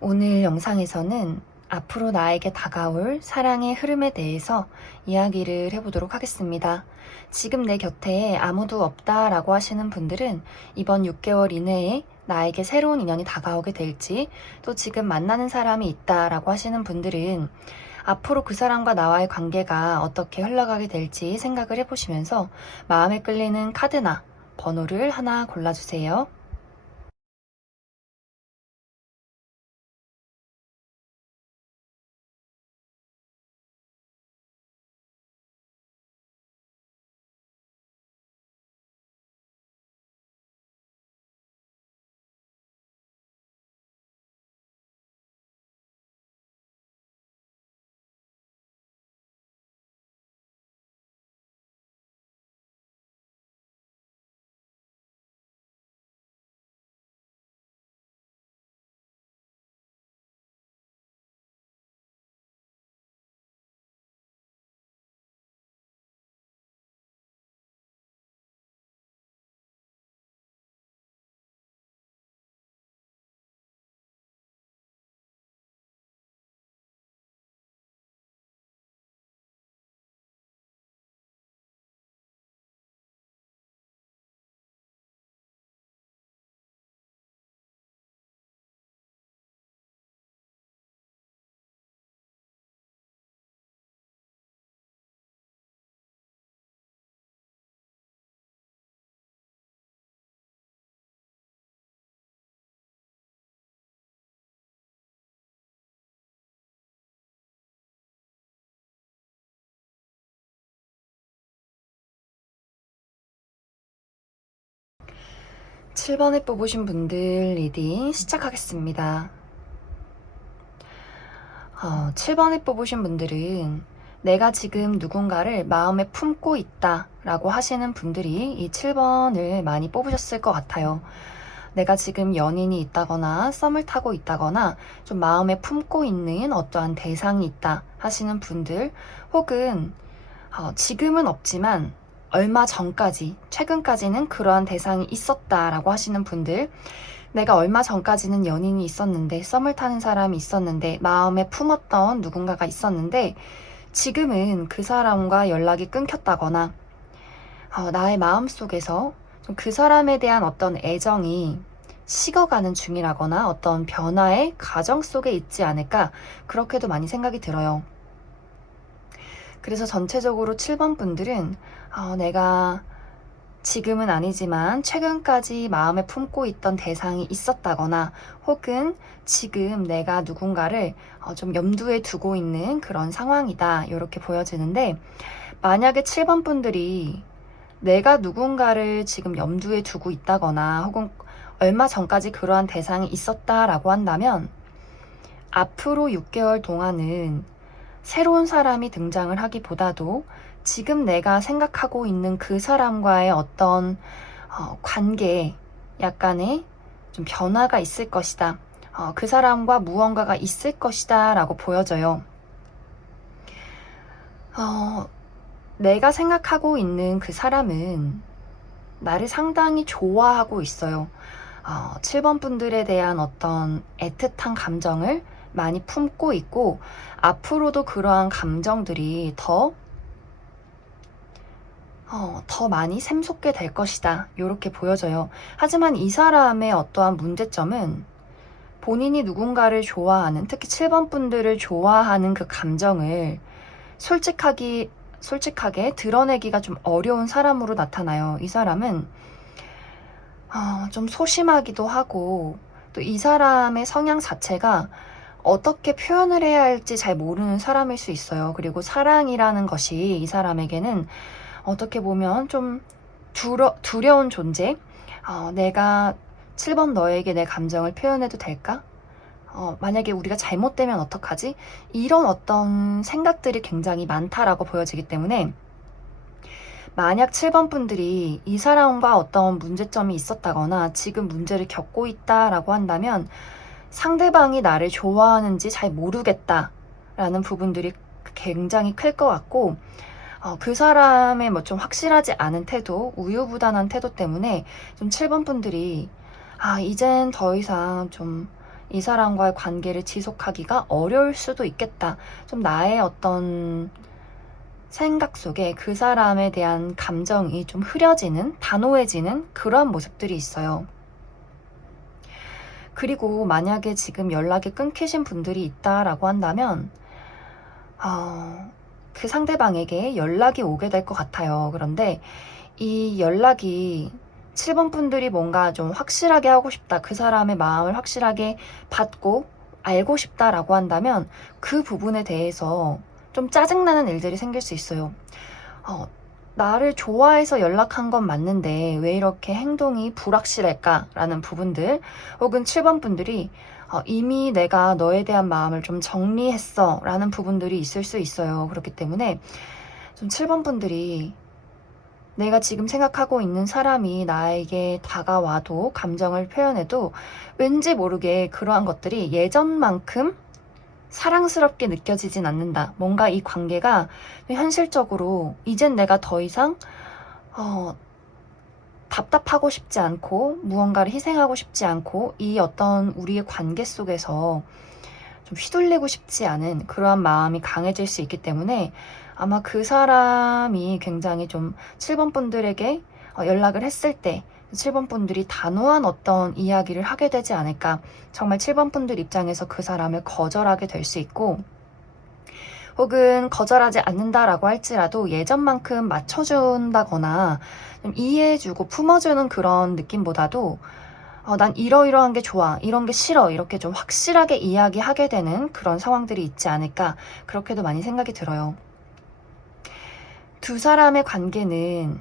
오늘 영상에서는 앞으로 나에게 다가올 사랑의 흐름에 대해서 이야기를 해보도록 하겠습니다. 지금 내 곁에 아무도 없다라고 하시는 분들은 이번 6개월 이내에 나에게 새로운 인연이 다가오게 될지, 또 지금 만나는 사람이 있다라고 하시는 분들은 앞으로 그 사람과 나와의 관계가 어떻게 흘러가게 될지 생각을 해보시면서 마음에 끌리는 카드나 번호를 하나 골라주세요. 7번에 뽑으신 분들 리딩 시작하겠습니다. 7번에 뽑으신 분들은 내가 지금 누군가를 마음에 품고 있다 라고 하시는 분들이 이 7번을 많이 뽑으셨을 것 같아요. 내가 지금 연인이 있다거나 썸을 타고 있다거나 좀 마음에 품고 있는 어떠한 대상이 있다 하시는 분들, 혹은 지금은 없지만 얼마 전까지, 최근까지는 그러한 대상이 있었다라고 하시는 분들, 내가 얼마 전까지는 연인이 있었는데, 썸을 타는 사람이 있었는데, 마음에 품었던 누군가가 있었는데, 지금은 그 사람과 연락이 끊겼다거나, 나의 마음속에서 좀 그 사람에 대한 어떤 애정이 식어가는 중이라거나 어떤 변화의 과정 속에 있지 않을까, 그렇게도 많이 생각이 들어요. 그래서 전체적으로 7번 분들은 내가 지금은 아니지만 최근까지 마음에 품고 있던 대상이 있었다거나, 혹은 지금 내가 누군가를 좀 염두에 두고 있는 그런 상황이다, 이렇게 보여지는데, 만약에 7번 분들이 내가 누군가를 지금 염두에 두고 있다거나 혹은 얼마 전까지 그러한 대상이 있었다라고 한다면, 앞으로 6개월 동안은 새로운 사람이 등장을 하기보다도 지금 내가 생각하고 있는 그 사람과의 어떤 관계에 약간의 좀 변화가 있을 것이다. 그 사람과 무언가가 있을 것이다 라고 보여져요. 내가 생각하고 있는 그 사람은 나를 상당히 좋아하고 있어요. 7번 분들에 대한 어떤 애틋한 감정을 많이 품고 있고, 앞으로도 그러한 감정들이 더 많이 샘솟게 될 것이다, 이렇게 보여져요. 하지만 이 사람의 어떠한 문제점은 본인이 누군가를 좋아하는, 특히 7번 분들을 좋아하는 그 감정을 솔직하게 드러내기가 좀 어려운 사람으로 나타나요. 이 사람은 좀 소심하기도 하고, 또 이 사람의 성향 자체가 어떻게 표현을 해야 할지 잘 모르는 사람일 수 있어요. 그리고 사랑이라는 것이 이 사람에게는 어떻게 보면 좀 두려운 존재? 내가 7번 너에게 내 감정을 표현해도 될까? 만약에 우리가 잘못되면 어떡하지? 이런 어떤 생각들이 굉장히 많다라고 보여지기 때문에, 만약 7번 분들이 이 사람과 어떤 문제점이 있었다거나 지금 문제를 겪고 있다라고 한다면, 상대방이 나를 좋아하는지 잘 모르겠다라는 부분들이 굉장히 클 것 같고, 그 사람의 뭐 좀 확실하지 않은 태도, 우유부단한 태도 때문에 좀 7번 분들이 이젠 더 이상 좀 이 사람과의 관계를 지속하기가 어려울 수도 있겠다. 좀 나의 어떤 생각 속에 그 사람에 대한 감정이 좀 흐려지는, 단호해지는 그런 모습들이 있어요. 그리고 만약에 지금 연락이 끊기신 분들이 있다라고 한다면 그 상대방에게 연락이 오게 될 것 같아요. 그런데 이 연락이 7번 분들이 뭔가 좀 확실하게 하고 싶다, 그 사람의 마음을 확실하게 받고 알고 싶다라고 한다면 그 부분에 대해서 좀 짜증나는 일들이 생길 수 있어요. 나를 좋아해서 연락한 건 맞는데 왜 이렇게 행동이 불확실할까라는 부분들, 혹은 7번 분들이 이미 내가 너에 대한 마음을 좀 정리했어 라는 부분들이 있을 수 있어요. 그렇기 때문에 좀 7번 분들이 내가 지금 생각하고 있는 사람이 나에게 다가와도, 감정을 표현해도 왠지 모르게 그러한 것들이 예전만큼 사랑스럽게 느껴지진 않는다. 뭔가 이 관계가 현실적으로 이젠 내가 더 이상 답답하고 싶지 않고 무언가를 희생하고 싶지 않고 이 어떤 우리의 관계 속에서 좀 휘둘리고 싶지 않은 그러한 마음이 강해질 수 있기 때문에 아마 그 사람이 굉장히 좀 7번 분들에게 연락을 했을 때 7번 분들이 단호한 어떤 이야기를 하게 되지 않을까. 정말 7번 분들 입장에서 그 사람을 거절하게 될 수 있고, 혹은 거절하지 않는다라고 할지라도 예전만큼 맞춰준다거나 좀 이해해주고 품어주는 그런 느낌보다도 난 이러이러한 게 좋아, 이런 게 싫어, 이렇게 좀 확실하게 이야기하게 되는 그런 상황들이 있지 않을까, 그렇게도 많이 생각이 들어요. 두 사람의 관계는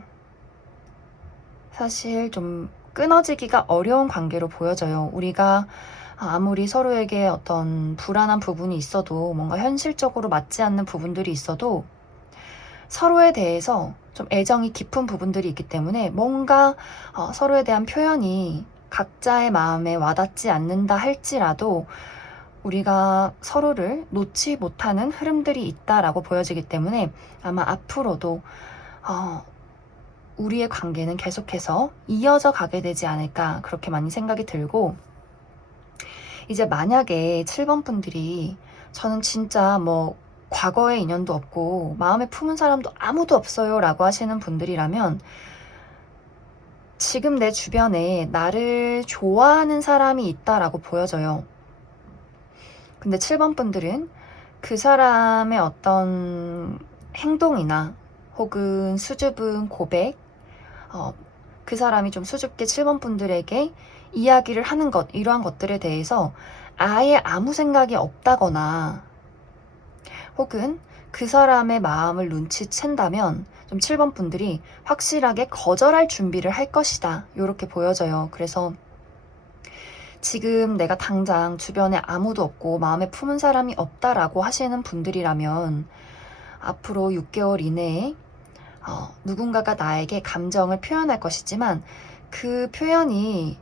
사실 좀 끊어지기가 어려운 관계로 보여져요. 우리가 아무리 서로에게 어떤 불안한 부분이 있어도, 뭔가 현실적으로 맞지 않는 부분들이 있어도 서로에 대해서 좀 애정이 깊은 부분들이 있기 때문에 뭔가 서로에 대한 표현이 각자의 마음에 와닿지 않는다 할지라도 우리가 서로를 놓지 못하는 흐름들이 있다라고 보여지기 때문에 아마 앞으로도 우리의 관계는 계속해서 이어져 가게 되지 않을까, 그렇게 많이 생각이 들고, 이제 만약에 7번 분들이 저는 진짜 뭐 과거의 인연도 없고 마음에 품은 사람도 아무도 없어요 라고 하시는 분들이라면 지금 내 주변에 나를 좋아하는 사람이 있다라고 보여져요. 근데 7번 분들은 그 사람의 어떤 행동이나 혹은 수줍은 고백, 그 사람이 좀 수줍게 7번 분들에게 이야기를 하는 것, 이러한 것들에 대해서 아예 아무 생각이 없다거나, 혹은 그 사람의 마음을 눈치챈다면 좀 7번 분들이 확실하게 거절할 준비를 할 것이다, 이렇게 보여져요. 그래서 지금 내가 당장 주변에 아무도 없고 마음에 품은 사람이 없다라고 하시는 분들이라면 앞으로 6개월 이내에 누군가가 나에게 감정을 표현할 것이지만 그 표현이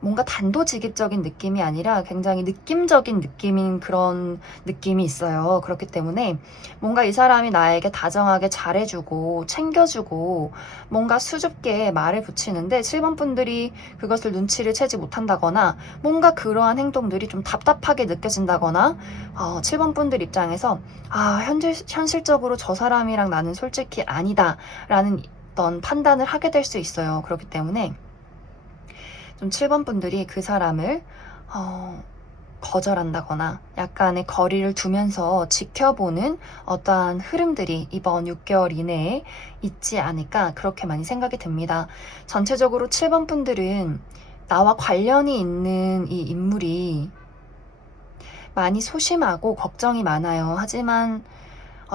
뭔가 단도직입적인 느낌이 아니라 굉장히 느낌적인 느낌인 그런 느낌이 있어요. 그렇기 때문에 뭔가 이 사람이 나에게 다정하게 잘해주고 챙겨주고 뭔가 수줍게 말을 붙이는데 7번 분들이 그것을 눈치를 채지 못한다거나 뭔가 그러한 행동들이 좀 답답하게 느껴진다거나 7번 분들 입장에서 현실적으로 저 사람이랑 나는 솔직히 아니다 라는 어떤 판단을 하게 될 수 있어요. 그렇기 때문에 좀 7번 분들이 그 사람을 거절한다거나 약간의 거리를 두면서 지켜보는 어떠한 흐름들이 이번 6개월 이내에 있지 않을까, 그렇게 많이 생각이 듭니다. 전체적으로 7번 분들은 나와 관련이 있는 이 인물이 많이 소심하고 걱정이 많아요. 하지만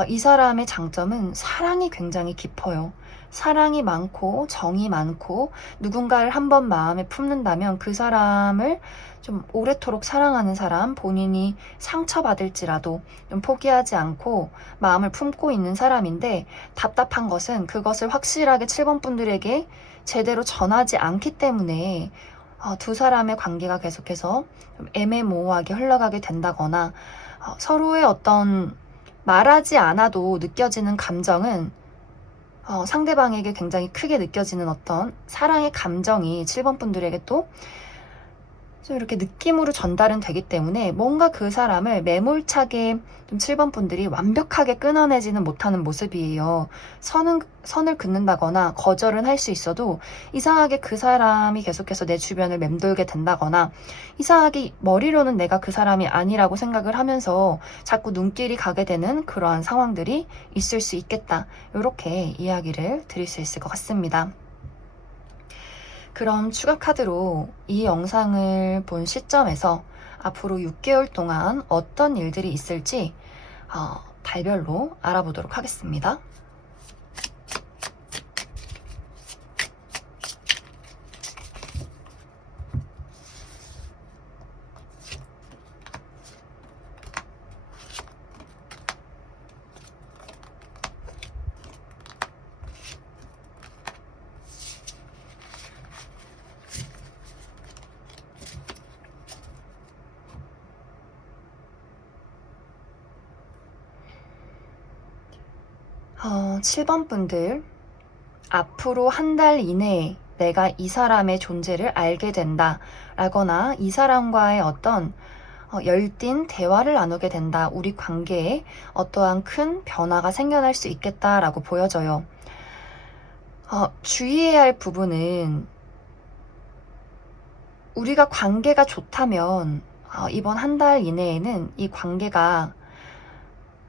이 사람의 장점은 사랑이 굉장히 깊어요. 사랑이 많고 정이 많고 누군가를 한번 마음에 품는다면 그 사람을 좀 오래도록 사랑하는 사람, 본인이 상처받을지라도 좀 포기하지 않고 마음을 품고 있는 사람인데, 답답한 것은 그것을 확실하게 7번 분들에게 제대로 전하지 않기 때문에 두 사람의 관계가 계속해서 좀 애매모호하게 흘러가게 된다거나 서로의 어떤 말하지 않아도 느껴지는 감정은 상대방에게 굉장히 크게 느껴지는 어떤 사랑의 감정이 7번 분들에게 또 좀 이렇게 느낌으로 전달은 되기 때문에 뭔가 그 사람을 매몰차게 좀 7번 분들이 완벽하게 끊어내지는 못하는 모습이에요. 선을 긋는다거나 거절은 할 수 있어도 이상하게 그 사람이 계속해서 내 주변을 맴돌게 된다거나 이상하게 머리로는 내가 그 사람이 아니라고 생각을 하면서 자꾸 눈길이 가게 되는 그러한 상황들이 있을 수 있겠다. 이렇게 이야기를 드릴 수 있을 것 같습니다. 그럼 추가 카드로 이 영상을 본 시점에서 앞으로 6개월 동안 어떤 일들이 있을지 달별로 알아보도록 하겠습니다. 어, 7번 분들, 앞으로 한 달 이내에 내가 이 사람의 존재를 알게 된다 라거나 이 사람과의 어떤 열띤 대화를 나누게 된다. 우리 관계에 어떠한 큰 변화가 생겨날 수 있겠다라고 보여져요. 주의해야 할 부분은 우리가 관계가 좋다면 이번 한 달 이내에는 이 관계가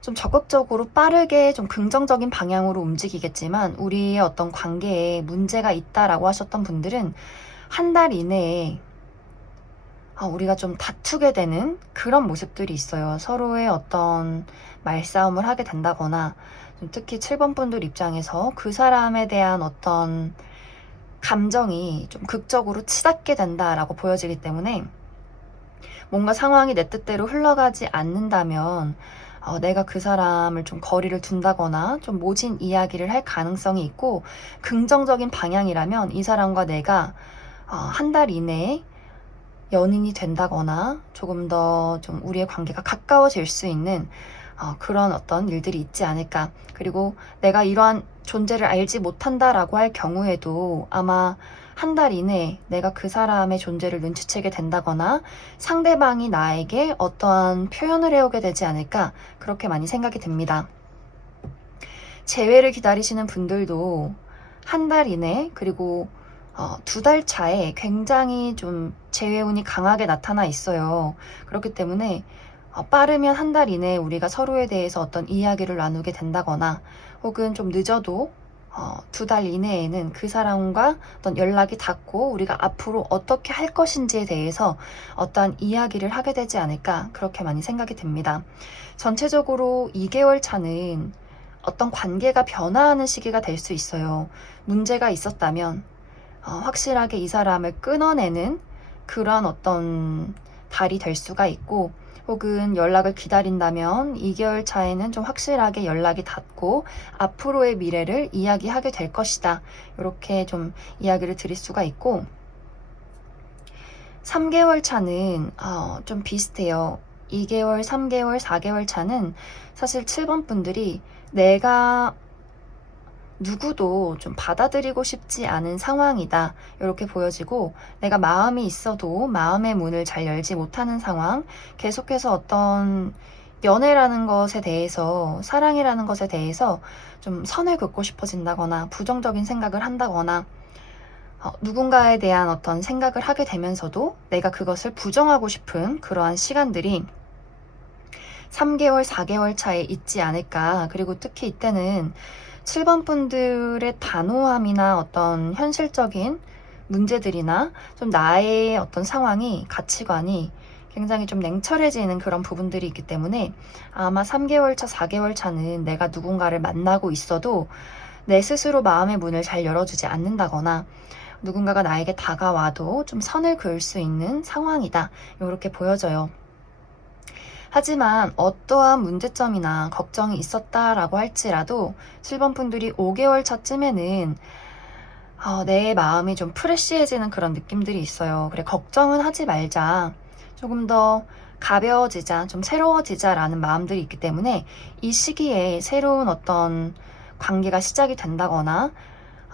좀 적극적으로 빠르게 좀 긍정적인 방향으로 움직이겠지만 우리의 어떤 관계에 문제가 있다라고 하셨던 분들은 한 달 이내에 우리가 좀 다투게 되는 그런 모습들이 있어요. 서로의 어떤 말싸움을 하게 된다거나 좀 특히 7번 분들 입장에서 그 사람에 대한 어떤 감정이 좀 극적으로 치닫게 된다라고 보여지기 때문에 뭔가 상황이 내 뜻대로 흘러가지 않는다면 내가 그 사람을 좀 거리를 둔다거나 좀 모진 이야기를 할 가능성이 있고 긍정적인 방향이라면 이 사람과 내가 한 달 이내에 연인이 된다거나 조금 더 좀 우리의 관계가 가까워질 수 있는 그런 어떤 일들이 있지 않을까. 그리고 내가 이러한 존재를 알지 못한다라고 할 경우에도 아마 한 달 이내에 내가 그 사람의 존재를 눈치채게 된다거나 상대방이 나에게 어떠한 표현을 해오게 되지 않을까 그렇게 많이 생각이 듭니다. 재회를 기다리시는 분들도 한 달 이내 그리고 2달 차에 굉장히 좀 재회운이 강하게 나타나 있어요. 그렇기 때문에 빠르면 한 달 이내에 우리가 서로에 대해서 어떤 이야기를 나누게 된다거나 혹은 좀 늦어도 2달 이내에는 그 사람과 어떤 연락이 닿고 우리가 앞으로 어떻게 할 것인지에 대해서 어떠한 이야기를 하게 되지 않을까 그렇게 많이 생각이 듭니다. 전체적으로 2개월 차는 어떤 관계가 변화하는 시기가 될 수 있어요. 문제가 있었다면 확실하게 이 사람을 끊어내는 그런 어떤 달이 될 수가 있고 혹은 연락을 기다린다면 2개월 차에는 좀 확실하게 연락이 닿고 앞으로의 미래를 이야기하게 될 것이다. 이렇게 좀 이야기를 드릴 수가 있고 3개월 차는 좀 비슷해요. 2개월, 3개월, 4개월 차는 사실 7번 분들이 내가 누구도 좀 받아들이고 싶지 않은 상황이다. 이렇게 보여지고 내가 마음이 있어도 마음의 문을 잘 열지 못하는 상황, 계속해서 어떤 연애라는 것에 대해서, 사랑이라는 것에 대해서 좀 선을 긋고 싶어진다거나 부정적인 생각을 한다거나 누군가에 대한 어떤 생각을 하게 되면서도 내가 그것을 부정하고 싶은 그러한 시간들이 3개월, 4개월 차에 있지 않을까. 그리고 특히 이때는 7번 분들의 단호함이나 어떤 현실적인 문제들이나 좀 나의 어떤 상황이, 가치관이 굉장히 좀 냉철해지는 그런 부분들이 있기 때문에 아마 3개월 차, 4개월 차는 내가 누군가를 만나고 있어도 내 스스로 마음의 문을 잘 열어주지 않는다거나 누군가가 나에게 다가와도 좀 선을 그을 수 있는 상황이다. 이렇게 보여져요. 하지만 어떠한 문제점이나 걱정이 있었다라고 할지라도 7번 분들이 5개월 차쯤에는 내 마음이 좀 프레쉬해지는 그런 느낌들이 있어요. 그래, 걱정은 하지 말자. 조금 더 가벼워지자, 좀 새로워지자 라는 마음들이 있기 때문에 이 시기에 새로운 어떤 관계가 시작이 된다거나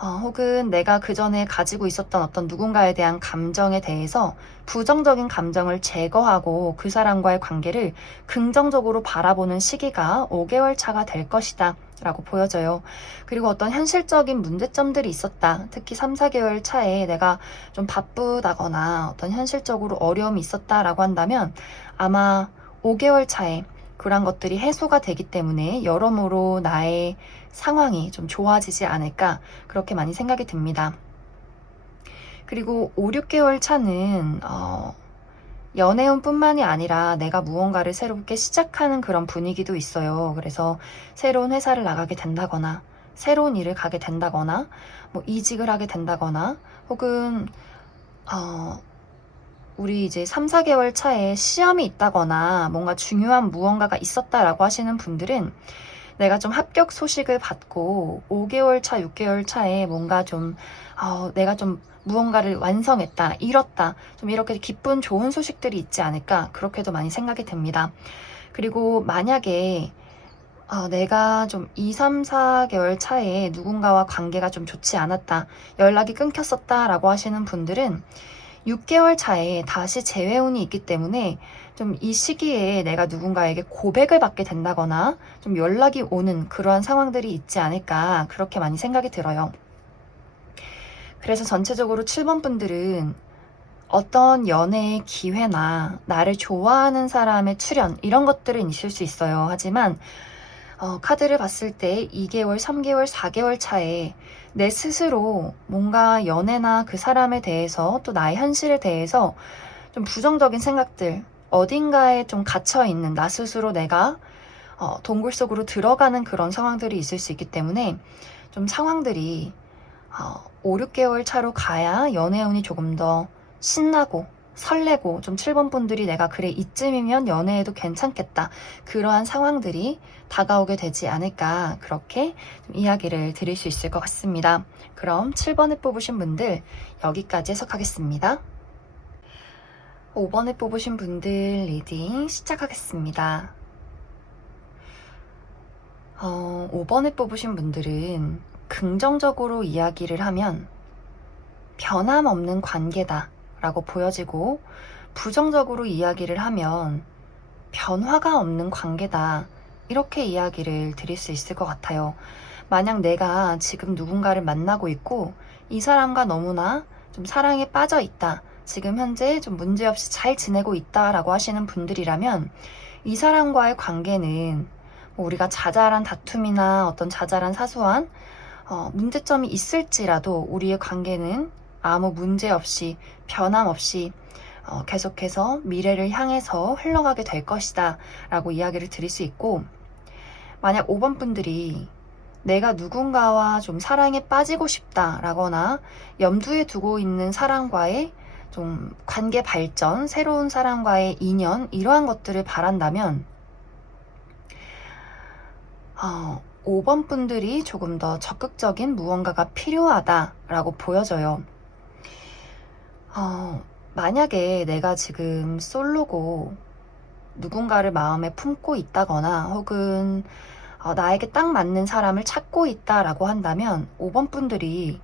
혹은 내가 그 전에 가지고 있었던 어떤 누군가에 대한 감정에 대해서 부정적인 감정을 제거하고 그 사람과의 관계를 긍정적으로 바라보는 시기가 5개월 차가 될 것이다 라고 보여져요. 그리고 어떤 현실적인 문제점들이 있었다. 특히 3, 4개월 차에 내가 좀 바쁘다거나 어떤 현실적으로 어려움이 있었다라고 한다면 아마 5개월 차에 그런 것들이 해소가 되기 때문에 여러모로 나의 상황이 좀 좋아지지 않을까 그렇게 많이 생각이 듭니다. 그리고 5, 6개월 차는 연애운뿐만이 아니라 내가 무언가를 새롭게 시작하는 그런 분위기도 있어요. 그래서 새로운 회사를 나가게 된다거나 새로운 일을 가게 된다거나 뭐 이직을 하게 된다거나 혹은 우리 이제 3, 4개월 차에 시험이 있다거나 뭔가 중요한 무언가가 있었다라고 하시는 분들은 내가 좀 합격 소식을 받고 5개월 차, 6개월 차에 뭔가 좀 내가 좀 무언가를 완성했다, 이뤘다, 좀 이렇게 기쁜 좋은 소식들이 있지 않을까 그렇게도 많이 생각이 듭니다. 그리고 만약에 내가 좀 2, 3, 4개월 차에 누군가와 관계가 좀 좋지 않았다, 연락이 끊겼었다 라고 하시는 분들은 6개월 차에 다시 재회운이 있기 때문에 좀 이 시기에 내가 누군가에게 고백을 받게 된다거나 좀 연락이 오는 그러한 상황들이 있지 않을까 그렇게 많이 생각이 들어요. 그래서 전체적으로 7번 분들은 어떤 연애의 기회나 나를 좋아하는 사람의 출현 이런 것들은 있을 수 있어요. 하지만 카드를 봤을 때 2개월, 3개월, 4개월 차에 내 스스로 뭔가 연애나 그 사람에 대해서 또 나의 현실에 대해서 좀 부정적인 생각들, 어딘가에 좀 갇혀있는 나 스스로 내가 동굴 속으로 들어가는 그런 상황들이 있을 수 있기 때문에 좀 상황들이 5, 6개월 차로 가야 연애운이 조금 더 신나고 설레고 좀 7번 분들이 내가 그래 이쯤이면 연애해도 괜찮겠다 그러한 상황들이 다가오게 되지 않을까 그렇게 좀 이야기를 드릴 수 있을 것 같습니다. 그럼 7번을 뽑으신 분들 여기까지 해석하겠습니다. 5번을 뽑으신 분들 리딩 시작하겠습니다. 5번을 뽑으신 분들은 긍정적으로 이야기를 하면 변함없는 관계다 라고 보여지고, 부정적으로 이야기를 하면 변화가 없는 관계다 이렇게 이야기를 드릴 수 있을 것 같아요. 만약 내가 지금 누군가를 만나고 있고 이 사람과 너무나 좀 사랑에 빠져 있다, 지금 현재 좀 문제없이 잘 지내고 있다 라고 하시는 분들이라면 이 사람과의 관계는 뭐 우리가 자잘한 다툼이나 어떤 자잘한 사소한 문제점이 있을지라도 우리의 관계는 아무 문제 없이 변함없이 계속해서 미래를 향해서 흘러가게 될 것이다 라고 이야기를 드릴 수 있고, 만약 5번 분들이 내가 누군가와 좀 사랑에 빠지고 싶다 라거나 염두에 두고 있는 사람과의 좀 관계 발전, 새로운 사람과의 인연 이러한 것들을 바란다면 5번 분들이 조금 더 적극적인 무언가가 필요하다라고 보여져요. 만약에 내가 지금 솔로고 누군가를 마음에 품고 있다거나 혹은 나에게 딱 맞는 사람을 찾고 있다라고 한다면 5번 분들이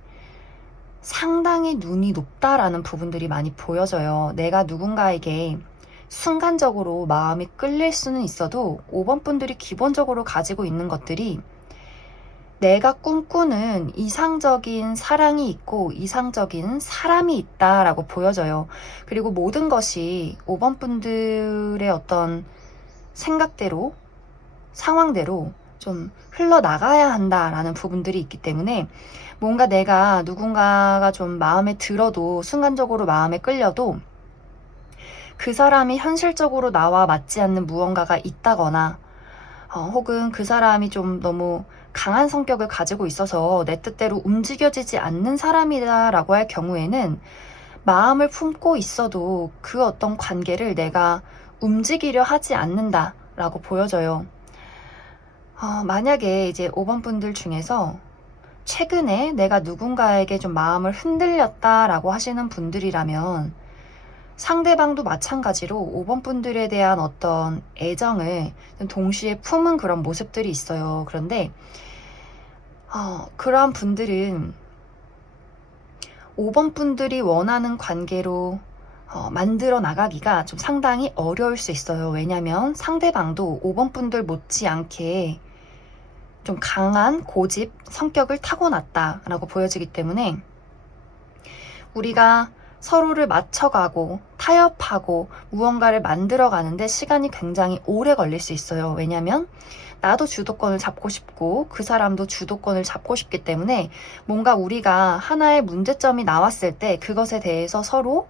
상당히 눈이 높다라는 부분들이 많이 보여져요. 내가 누군가에게 순간적으로 마음이 끌릴 수는 있어도 5번 분들이 기본적으로 가지고 있는 것들이 내가 꿈꾸는 이상적인 사랑이 있고 이상적인 사람이 있다라고 보여져요. 그리고 모든 것이 5번 분들의 어떤 생각대로, 상황대로 좀 흘러나가야 한다라는 부분들이 있기 때문에 뭔가 내가 누군가가 좀 마음에 들어도, 순간적으로 마음에 끌려도 그 사람이 현실적으로 나와 맞지 않는 무언가가 있다거나 혹은 그 사람이 좀 너무 강한 성격을 가지고 있어서 내 뜻대로 움직여지지 않는 사람이다라고 할 경우에는 마음을 품고 있어도 그 어떤 관계를 내가 움직이려 하지 않는다라고 보여져요. 만약에 이제 5번 분들 중에서 최근에 내가 누군가에게 좀 마음을 흔들렸다라고 하시는 분들이라면 상대방도 마찬가지로 5번 분들에 대한 어떤 애정을 동시에 품은 그런 모습들이 있어요. 그런데 그러한 분들은 5번 분들이 원하는 관계로 만들어 나가기가 좀 상당히 어려울 수 있어요. 왜냐면 상대방도 5번 분들 못지않게 좀 강한 고집, 성격을 타고났다라고 보여지기 때문에 우리가 서로를 맞춰가고 타협하고 무언가를 만들어 가는데 시간이 굉장히 오래 걸릴 수 있어요. 왜냐면 나도 주도권을 잡고 싶고 그 사람도 주도권을 잡고 싶기 때문에 뭔가 우리가 하나의 문제점이 나왔을 때 그것에 대해서 서로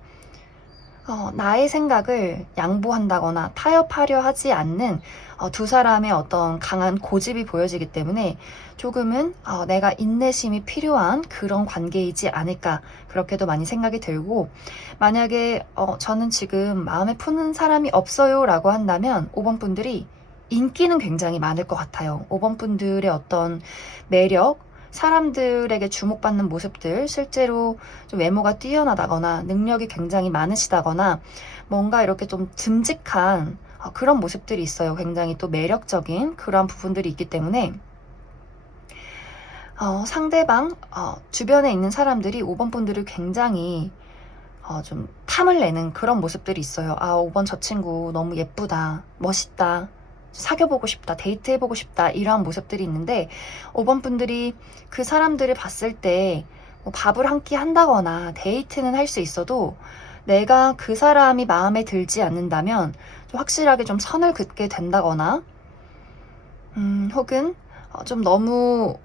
나의 생각을 양보한다거나 타협하려 하지 않는 두 사람의 어떤 강한 고집이 보여지기 때문에 조금은 내가 인내심이 필요한 그런 관계이지 않을까 그렇게도 많이 생각이 들고, 만약에 저는 지금 마음에 푸는 사람이 없어요 라고 한다면 5번 분들이 인기는 굉장히 많을 것 같아요. 5번 분들의 어떤 매력, 사람들에게 주목받는 모습들, 실제로 좀 외모가 뛰어나다거나 능력이 굉장히 많으시다거나 뭔가 이렇게 좀 듬직한 그런 모습들이 있어요. 굉장히 또 매력적인 그런 부분들이 있기 때문에 상대방 주변에 있는 사람들이 5번 분들을 굉장히 좀 탐을 내는 그런 모습들이 있어요. 5번 저 친구 너무 예쁘다, 멋있다, 사귀어보고 싶다, 데이트해보고 싶다, 이러한 모습들이 있는데 5번 분들이 그 사람들을 봤을 때 뭐 밥을 한 끼 한다거나 데이트는 할 수 있어도 내가 그 사람이 마음에 들지 않는다면 좀 확실하게 좀 선을 긋게 된다거나 혹은 좀 너무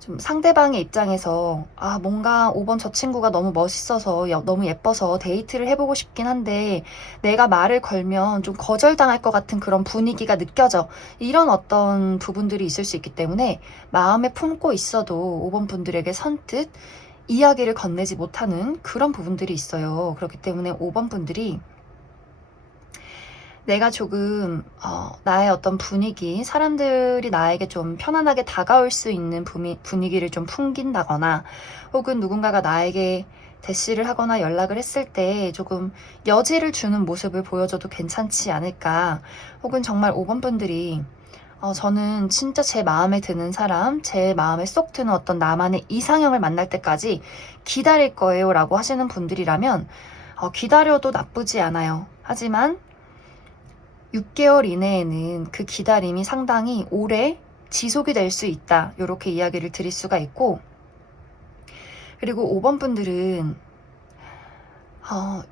좀 상대방의 입장에서 뭔가 5번 저 친구가 너무 멋있어서 너무 예뻐서 데이트를 해보고 싶긴 한데 내가 말을 걸면 좀 거절당할 것 같은 그런 분위기가 느껴져, 이런 어떤 부분들이 있을 수 있기 때문에 마음에 품고 있어도 5번 분들에게 선뜻 이야기를 건네지 못하는 그런 부분들이 있어요. 그렇기 때문에 5번 분들이 내가 조금 나의 어떤 분위기, 사람들이 나에게 좀 편안하게 다가올 수 있는 분위기를 좀 풍긴다거나 혹은 누군가가 나에게 대시를 하거나 연락을 했을 때 조금 여지를 주는 모습을 보여줘도 괜찮지 않을까. 혹은 정말 5번 분들이 저는 진짜 제 마음에 드는 사람, 제 마음에 쏙 드는 어떤 나만의 이상형을 만날 때까지 기다릴 거예요 라고 하시는 분들이라면 기다려도 나쁘지 않아요. 하지만 6개월 이내에는 그 기다림이 상당히 오래 지속이 될 수 있다, 이렇게 이야기를 드릴 수가 있고, 그리고 5번 분들은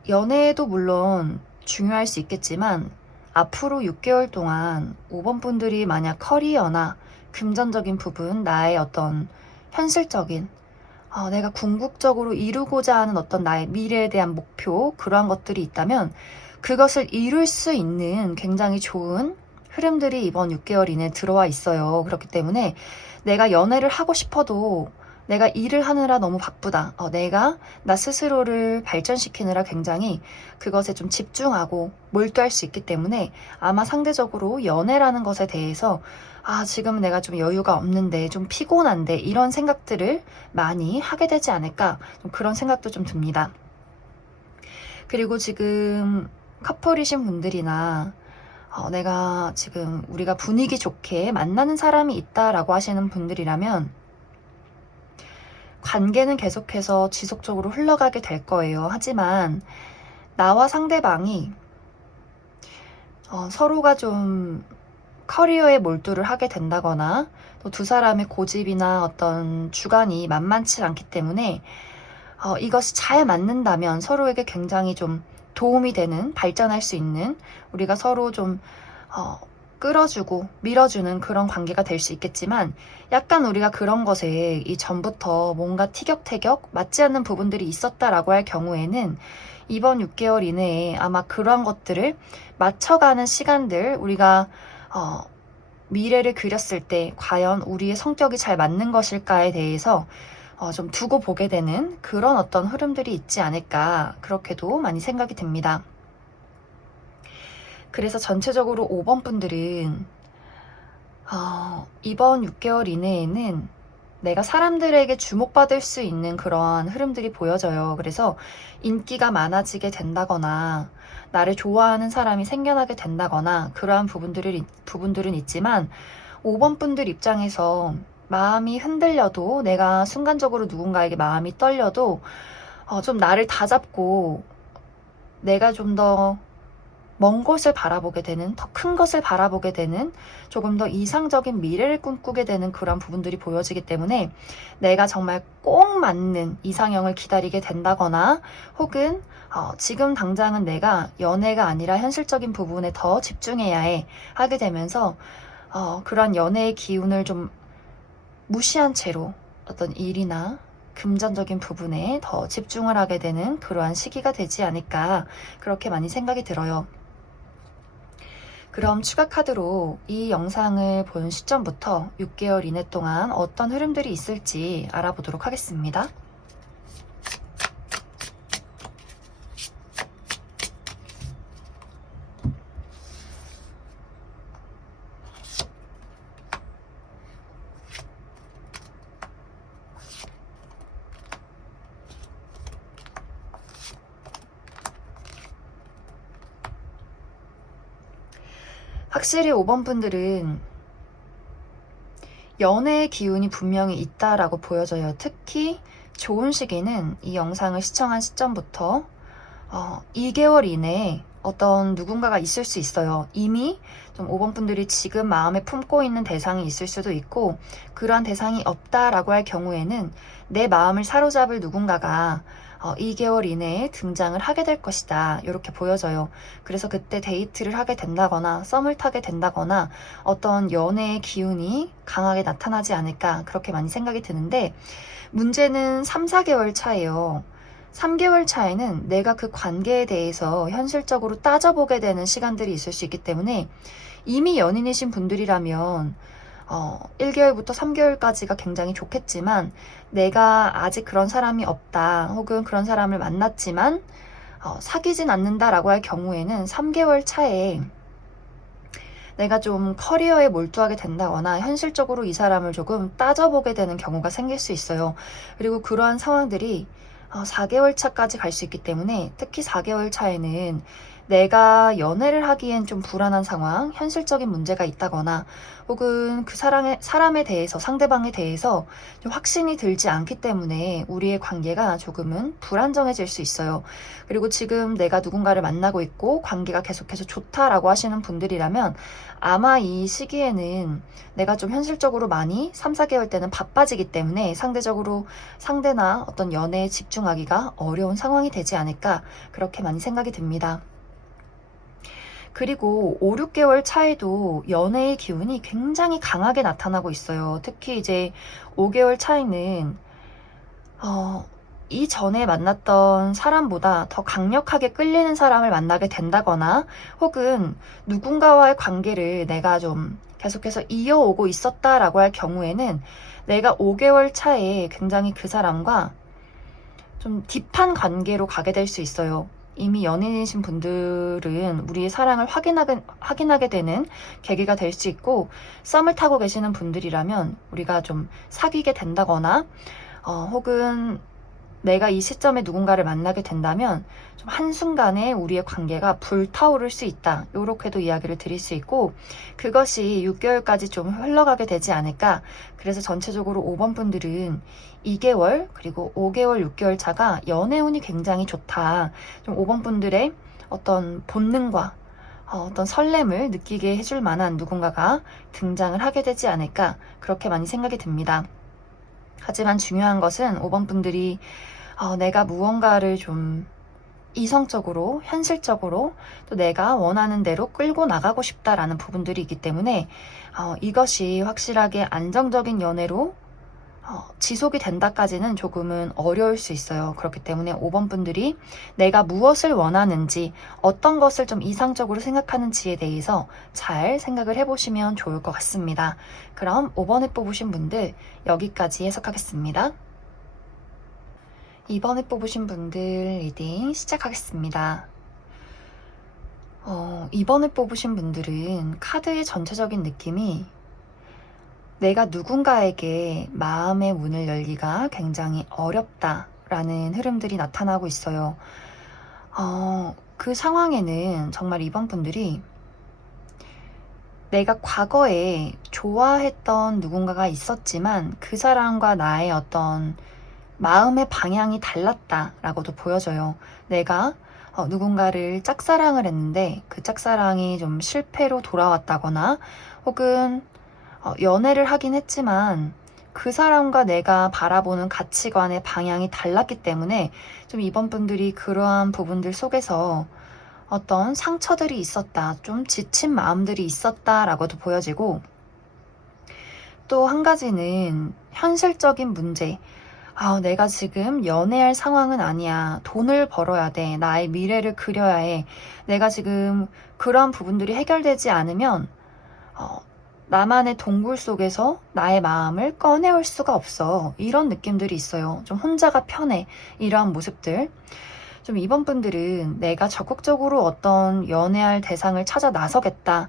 연애도 물론 중요할 수 있겠지만 앞으로 6개월 동안 5번 분들이 만약 커리어나 금전적인 부분, 나의 어떤 현실적인 내가 궁극적으로 이루고자 하는 어떤 나의 미래에 대한 목표, 그러한 것들이 있다면 그것을 이룰 수 있는 굉장히 좋은 흐름들이 이번 6개월 이내에 들어와 있어요. 그렇기 때문에 내가 연애를 하고 싶어도 내가 일을 하느라 너무 바쁘다, 내가 나 스스로를 발전시키느라 굉장히 그것에 좀 집중하고 몰두할 수 있기 때문에 아마 상대적으로 연애라는 것에 대해서 지금 내가 좀 여유가 없는데, 좀 피곤한데, 이런 생각들을 많이 하게 되지 않을까, 좀 그런 생각도 좀 듭니다. 그리고 지금 커플이신 분들이나 내가 지금 우리가 분위기 좋게 만나는 사람이 있다라고 하시는 분들이라면 관계는 계속해서 지속적으로 흘러가게 될 거예요. 하지만 나와 상대방이 서로가 좀 커리어에 몰두를 하게 된다거나 또 두 사람의 고집이나 어떤 주관이 만만치 않기 때문에 이것이 잘 맞는다면 서로에게 굉장히 좀 도움이 되는, 발전할 수 있는, 우리가 서로 좀 끌어주고 밀어주는 그런 관계가 될 수 있겠지만, 약간 우리가 그런 것에 이전부터 뭔가 티격태격 맞지 않는 부분들이 있었다라고 할 경우에는 이번 6개월 이내에 아마 그러한 것들을 맞춰가는 시간들, 우리가 미래를 그렸을 때 과연 우리의 성격이 잘 맞는 것일까에 대해서 좀 두고 보게 되는 그런 어떤 흐름들이 있지 않을까, 그렇게도 많이 생각이 됩니다. 그래서 전체적으로 5번 분들은 이번 6개월 이내에는 내가 사람들에게 주목받을 수 있는 그런 흐름들이 보여져요. 그래서 인기가 많아지게 된다거나 나를 좋아하는 사람이 생겨나게 된다거나 그러한 부분들은 있지만 5번 분들 입장에서 마음이 흔들려도, 내가 순간적으로 누군가에게 마음이 떨려도 좀 나를 다잡고 내가 좀 더 먼 곳을 바라보게 되는, 더 큰 것을 바라보게 되는, 조금 더 이상적인 미래를 꿈꾸게 되는 그런 부분들이 보여지기 때문에 내가 정말 꼭 맞는 이상형을 기다리게 된다거나, 혹은 지금 당장은 내가 연애가 아니라 현실적인 부분에 더 집중해야 해 하게 되면서 그런 연애의 기운을 좀 무시한 채로 어떤 일이나 금전적인 부분에 더 집중을 하게 되는 그러한 시기가 되지 않을까, 그렇게 많이 생각이 들어요. 그럼 추가 카드로 이 영상을 본 시점부터 6개월 이내 동안 어떤 흐름들이 있을지 알아보도록 하겠습니다. 확실히 5번 분들은 연애의 기운이 분명히 있다라고 보여져요. 특히 좋은 시기는 이 영상을 시청한 시점부터 2개월 이내에 어떤 누군가가 있을 수 있어요. 이미 좀 5번 분들이 지금 마음에 품고 있는 대상이 있을 수도 있고, 그러한 대상이 없다라고 할 경우에는 내 마음을 사로잡을 누군가가 2개월 이내에 등장을 하게 될 것이다, 이렇게 보여져요. 그래서 그때 데이트를 하게 된다거나 썸을 타게 된다거나 어떤 연애의 기운이 강하게 나타나지 않을까, 그렇게 많이 생각이 드는데, 문제는 3, 4개월 차예요. 3개월 차에는 내가 그 관계에 대해서 현실적으로 따져보게 되는 시간들이 있을 수 있기 때문에, 이미 연인이신 분들이라면 1개월부터 3개월까지가 굉장히 좋겠지만, 내가 아직 그런 사람이 없다, 혹은 그런 사람을 만났지만 사귀진 않는다라고 할 경우에는 3개월 차에 내가 좀 커리어에 몰두하게 된다거나 현실적으로 이 사람을 조금 따져보게 되는 경우가 생길 수 있어요. 그리고 그러한 상황들이 4개월 차까지 갈 수 있기 때문에, 특히 4개월 차에는 내가 연애를 하기엔 좀 불안한 상황, 현실적인 문제가 있다거나, 혹은 그 사람에 대해서, 상대방에 대해서 좀 확신이 들지 않기 때문에 우리의 관계가 조금은 불안정해질 수 있어요. 그리고 지금 내가 누군가를 만나고 있고 관계가 계속해서 좋다라고 하시는 분들이라면, 아마 이 시기에는 내가 좀 현실적으로 많이 3, 4개월 때는 바빠지기 때문에 상대적으로 상대나 어떤 연애에 집중하기가 어려운 상황이 되지 않을까, 그렇게 많이 생각이 듭니다. 그리고 5, 6개월 차에도 연애의 기운이 굉장히 강하게 나타나고 있어요. 특히 이제 5개월 차에는 이전에 만났던 사람보다 더 강력하게 끌리는 사람을 만나게 된다거나, 혹은 누군가와의 관계를 내가 좀 계속해서 이어오고 있었다라고 할 경우에는 내가 5개월 차에 굉장히 그 사람과 좀 딥한 관계로 가게 될 수 있어요. 이미 연인이신 분들은 우리의 사랑을 확인하게 되는 계기가 될 수 있고, 썸을 타고 계시는 분들이라면 우리가 좀 사귀게 된다거나, 혹은 내가 이 시점에 누군가를 만나게 된다면 좀 한순간에 우리의 관계가 불타오를 수 있다, 이렇게도 이야기를 드릴 수 있고, 그것이 6개월까지 좀 흘러가게 되지 않을까. 그래서 전체적으로 5번 분들은 2개월 그리고 5개월, 6개월 차가 연애운이 굉장히 좋다, 좀 5번 분들의 어떤 본능과 어떤 설렘을 느끼게 해줄 만한 누군가가 등장을 하게 되지 않을까, 그렇게 많이 생각이 듭니다. 하지만 중요한 것은 5번 분들이 내가 무언가를 좀 이성적으로, 현실적으로, 또 내가 원하는 대로 끌고 나가고 싶다라는 부분들이 있기 때문에 이것이 확실하게 안정적인 연애로 지속이 된다까지는 조금은 어려울 수 있어요. 그렇기 때문에 5번 분들이 내가 무엇을 원하는지, 어떤 것을 좀 이상적으로 생각하는지에 대해서 잘 생각을 해보시면 좋을 것 같습니다. 그럼 5번에 뽑으신 분들 여기까지 해석하겠습니다. 2번에 뽑으신 분들 리딩 시작하겠습니다. 2번에 뽑으신 분들은 카드의 전체적인 느낌이 내가 누군가에게 마음의 문을 열기가 굉장히 어렵다라는 흐름들이 나타나고 있어요. 그 상황에는 정말 2번 분들이 내가 과거에 좋아했던 누군가가 있었지만 그 사람과 나의 어떤 마음의 방향이 달랐다라고도 보여져요. 내가 누군가를 짝사랑을 했는데 그 짝사랑이 좀 실패로 돌아왔다거나 혹은 연애를 하긴 했지만 그 사람과 내가 바라보는 가치관의 방향이 달랐기 때문에 좀 이번 분들이 그러한 부분들 속에서 어떤 상처들이 있었다, 좀 지친 마음들이 있었다라고도 보여지고, 또 한 가지는 현실적인 문제. 내가 지금 연애할 상황은 아니야. 돈을 벌어야 돼. 나의 미래를 그려야 해. 내가 지금 그러한 부분들이 해결되지 않으면 나만의 동굴 속에서 나의 마음을 꺼내올 수가 없어. 이런 느낌들이 있어요. 좀 혼자가 편해. 이러한 모습들. 좀 이번 분들은 내가 적극적으로 어떤 연애할 대상을 찾아 나서겠다.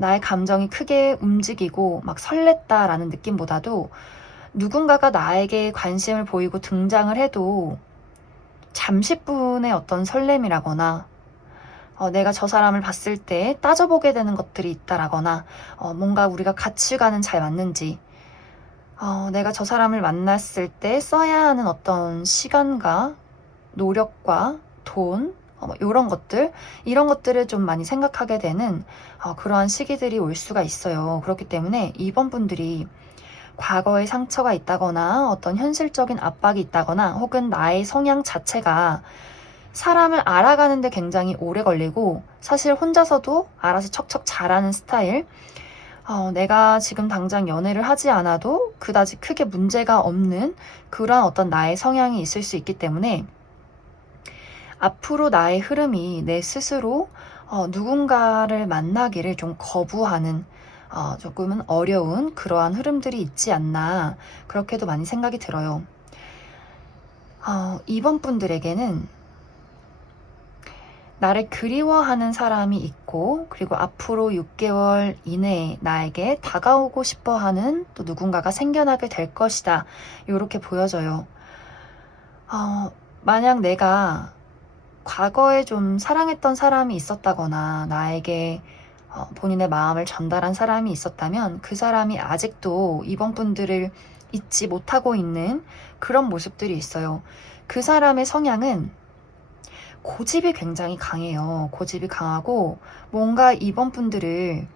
나의 감정이 크게 움직이고 막 설렜다라는 느낌보다도 누군가가 나에게 관심을 보이고 등장을 해도 잠시뿐의 어떤 설렘이라거나 내가 저 사람을 봤을 때 따져보게 되는 것들이 있다라거나 뭔가 우리가 가치관은 잘 맞는지 내가 저 사람을 만났을 때 써야 하는 어떤 시간과 노력과 돈 이런 것들을 좀 많이 생각하게 되는 그러한 시기들이 올 수가 있어요. 그렇기 때문에 이번 분들이 과거의 상처가 있다거나 어떤 현실적인 압박이 있다거나 혹은 나의 성향 자체가 사람을 알아가는데 굉장히 오래 걸리고 사실 혼자서도 알아서 척척 잘하는 스타일. 내가 지금 당장 연애를 하지 않아도 그다지 크게 문제가 없는 그런 어떤 나의 성향이 있을 수 있기 때문에 앞으로 나의 흐름이 내 스스로 누군가를 만나기를 좀 거부하는 조금은 어려운 그러한 흐름들이 있지 않나 그렇게도 많이 생각이 들어요. 이번 분들에게는 나를 그리워하는 사람이 있고 그리고 앞으로 6개월 이내에 나에게 다가오고 싶어하는 또 누군가가 생겨나게 될 것이다. 이렇게 보여져요. 만약 내가 과거에 좀 사랑했던 사람이 있었다거나 나에게 본인의 마음을 전달한 사람이 있었다면 그 사람이 아직도 이번 분들을 잊지 못하고 있는 그런 모습들이 있어요. 그 사람의 성향은 고집이 굉장히 강해요. 고집이 강하고 뭔가 이번 분들을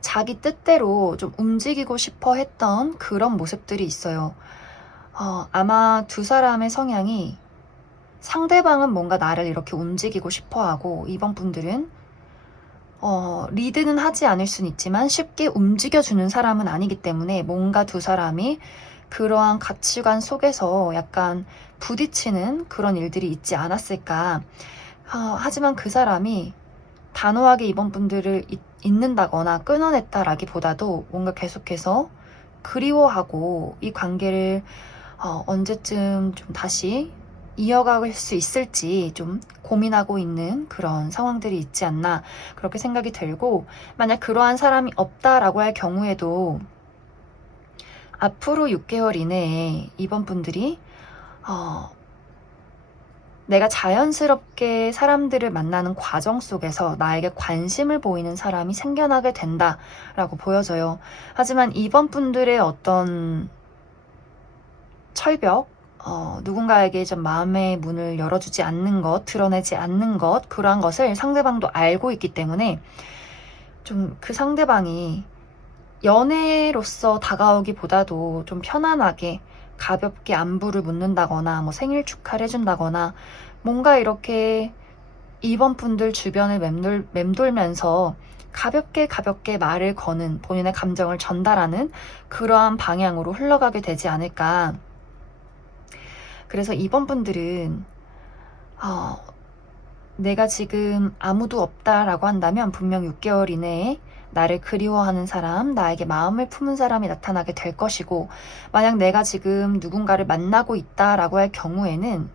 자기 뜻대로 좀 움직이고 싶어 했던 그런 모습들이 있어요. 아마 두 사람의 성향이 상대방은 뭔가 나를 이렇게 움직이고 싶어 하고 이번 분들은 리드는 하지 않을 수는 있지만 쉽게 움직여주는 사람은 아니기 때문에 뭔가 두 사람이 그러한 가치관 속에서 약간 부딪히는 그런 일들이 있지 않았을까. 하지만 그 사람이 단호하게 이번 분들을 잊는다거나 끊어냈다라기보다도 뭔가 계속해서 그리워하고 이 관계를 언제쯤 좀 다시 이어갈 수 있을지 좀 고민하고 있는 그런 상황들이 있지 않나 그렇게 생각이 들고, 만약 그러한 사람이 없다라고 할 경우에도 앞으로 6개월 이내에 이번 분들이 내가 자연스럽게 사람들을 만나는 과정 속에서 나에게 관심을 보이는 사람이 생겨나게 된다라고 보여져요. 하지만 이번 분들의 어떤 철벽, 누군가에게 좀 마음의 문을 열어주지 않는 것, 드러내지 않는 것, 그러한 것을 상대방도 알고 있기 때문에 좀 그 상대방이 연애로서 다가오기보다도 좀 편안하게 가볍게 안부를 묻는다거나 뭐 생일 축하를 해준다거나 뭔가 이렇게 이번 분들 주변을 맴돌면서 가볍게 말을 거는, 본인의 감정을 전달하는 그러한 방향으로 흘러가게 되지 않을까. 그래서 이번 분들은 내가 지금 아무도 없다라고 한다면 분명 6개월 이내에 나를 그리워하는 사람, 나에게 마음을 품은 사람이 나타나게 될 것이고, 만약 내가 지금 누군가를 만나고 있다라고 할 경우에는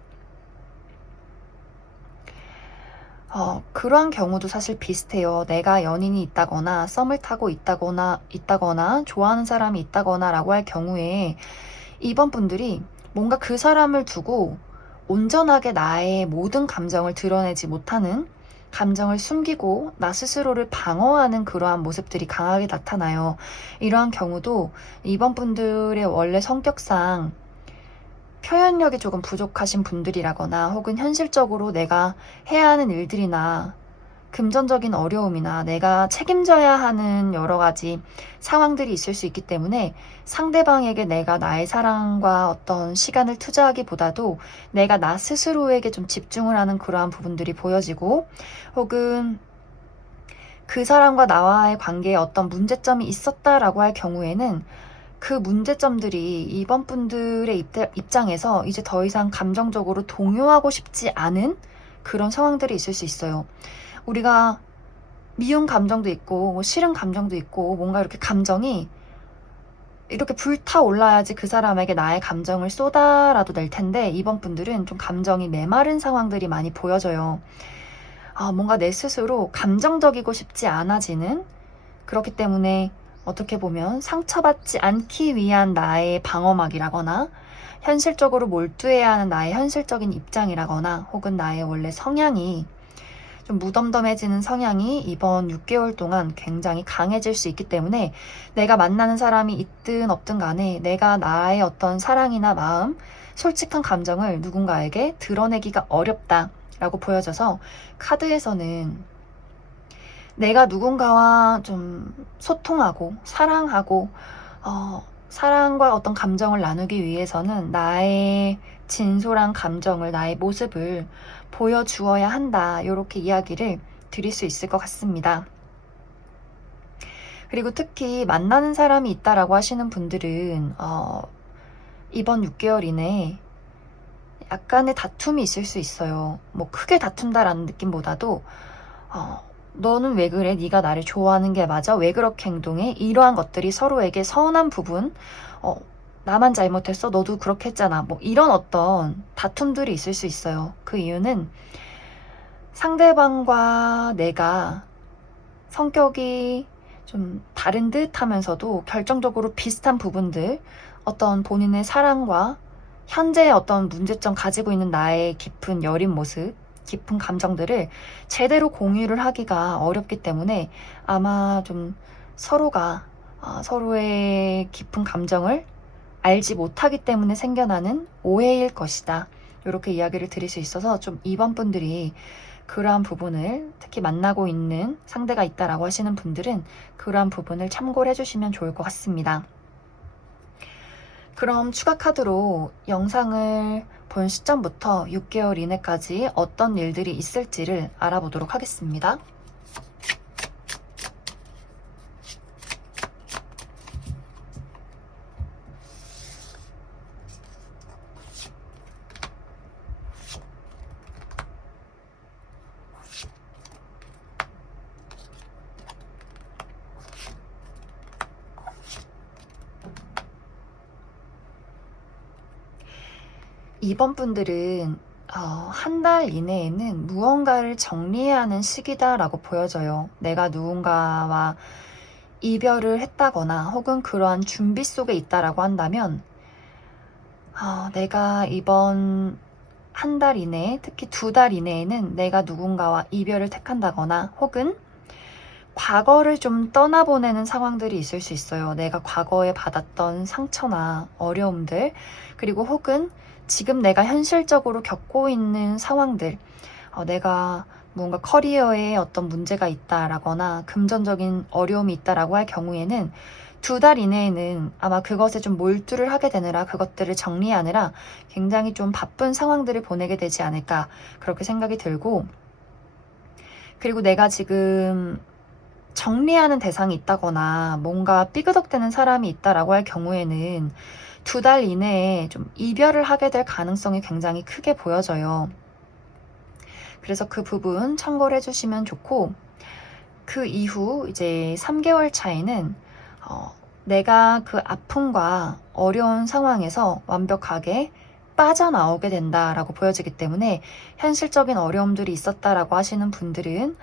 그러한 경우도 사실 비슷해요. 내가 연인이 있다거나 썸을 타고 있다거나 좋아하는 사람이 있다거나 라고 할 경우에 이번 분들이 뭔가 그 사람을 두고 온전하게 나의 모든 감정을 드러내지 못하는 감정을 숨기고 나 스스로를 방어하는 그러한 모습들이 강하게 나타나요. 이러한 경우도 이번 분들의 원래 성격상 표현력이 조금 부족하신 분들이라거나 혹은 현실적으로 내가 해야 하는 일들이나 금전적인 어려움이나 내가 책임져야 하는 여러 가지 상황들이 있을 수 있기 때문에 상대방에게 내가 나의 사랑과 어떤 시간을 투자하기보다도 내가 나 스스로에게 좀 집중을 하는 그러한 부분들이 보여지고, 혹은 그 사람과 나와의 관계에 어떤 문제점이 있었다라고 할 경우에는 그 문제점들이 이번 분들의 입장에서 이제 더 이상 감정적으로 동요하고 싶지 않은 그런 상황들이 있을 수 있어요. 우리가 미운 감정도 있고 뭐 싫은 감정도 있고 뭔가 이렇게 감정이 이렇게 불타올라야지 그 사람에게 나의 감정을 쏟아라도 낼 텐데, 이번 분들은 좀 감정이 메마른 상황들이 많이 보여져요. 뭔가 내 스스로 감정적이고 싶지 않아지는, 그렇기 때문에 어떻게 보면 상처받지 않기 위한 나의 방어막이라거나 현실적으로 몰두해야 하는 나의 현실적인 입장이라거나 혹은 나의 원래 성향이 좀 무덤덤해지는 성향이 이번 6개월 동안 굉장히 강해질 수 있기 때문에 내가 만나는 사람이 있든 없든 간에 내가 나의 어떤 사랑이나 마음, 솔직한 감정을 누군가에게 드러내기가 어렵다라고 보여져서, 카드에서는 내가 누군가와 좀 소통하고 사랑하고 사랑과 어떤 감정을 나누기 위해서는 나의 진솔한 감정을, 나의 모습을 보여주어야 한다, 이렇게 이야기를 드릴 수 있을 것 같습니다. 그리고 특히 만나는 사람이 있다라고 하시는 분들은 이번 6개월 이내에 약간의 다툼이 있을 수 있어요. 뭐 크게 다툰다라는 느낌보다도 너는 왜 그래? 네가 나를 좋아하는 게 맞아? 왜 그렇게 행동해? 이러한 것들이 서로에게 서운한 부분, 나만 잘못했어? 너도 그렇게 했잖아. 뭐 이런 어떤 다툼들이 있을 수 있어요. 그 이유는 상대방과 내가 성격이 좀 다른 듯 하면서도 결정적으로 비슷한 부분들, 어떤 본인의 사랑과 현재의 어떤 문제점 가지고 있는 나의 깊은 여린 모습, 깊은 감정들을 제대로 공유를 하기가 어렵기 때문에 아마 좀 서로가 서로의 깊은 감정을 알지 못하기 때문에 생겨나는 오해일 것이다, 이렇게 이야기를 드릴 수 있어서 좀 이번 분들이 그러한 부분을, 특히 만나고 있는 상대가 있다라고 하시는 분들은 그러한 부분을 참고를 해주시면 좋을 것 같습니다. 그럼 추가 카드로 영상을 본 시점부터 6개월 이내까지 어떤 일들이 있을지를 알아보도록 하겠습니다. 이번 분들은 한 달 이내에는 무언가를 정리해야 하는 시기다라고 보여져요. 내가 누군가와 이별을 했다거나 혹은 그러한 준비 속에 있다라고 한다면 내가 이번 한 달 이내에, 특히 2달 이내에는 내가 누군가와 이별을 택한다거나 혹은 과거를 좀 떠나보내는 상황들이 있을 수 있어요. 내가 과거에 받았던 상처나 어려움들, 그리고 혹은 지금 내가 현실적으로 겪고 있는 상황들, 내가 뭔가 커리어에 어떤 문제가 있다라거나 금전적인 어려움이 있다라고 할 경우에는 2달 이내에는 아마 그것에 좀 몰두를 하게 되느라, 그것들을 정리하느라 굉장히 좀 바쁜 상황들을 보내게 되지 않을까, 그렇게 생각이 들고, 그리고 내가 지금 정리하는 대상이 있다거나 뭔가 삐그덕대는 사람이 있다라고 할 경우에는 2달 이내에 좀 이별을 하게 될 가능성이 굉장히 크게 보여져요. 그래서 그 부분 참고를 해주시면 좋고, 그 이후 이제 3개월 차에는 내가 그 아픔과 어려운 상황에서 완벽하게 빠져나오게 된다라고 보여지기 때문에 현실적인 어려움들이 있었다라고 하시는 분들은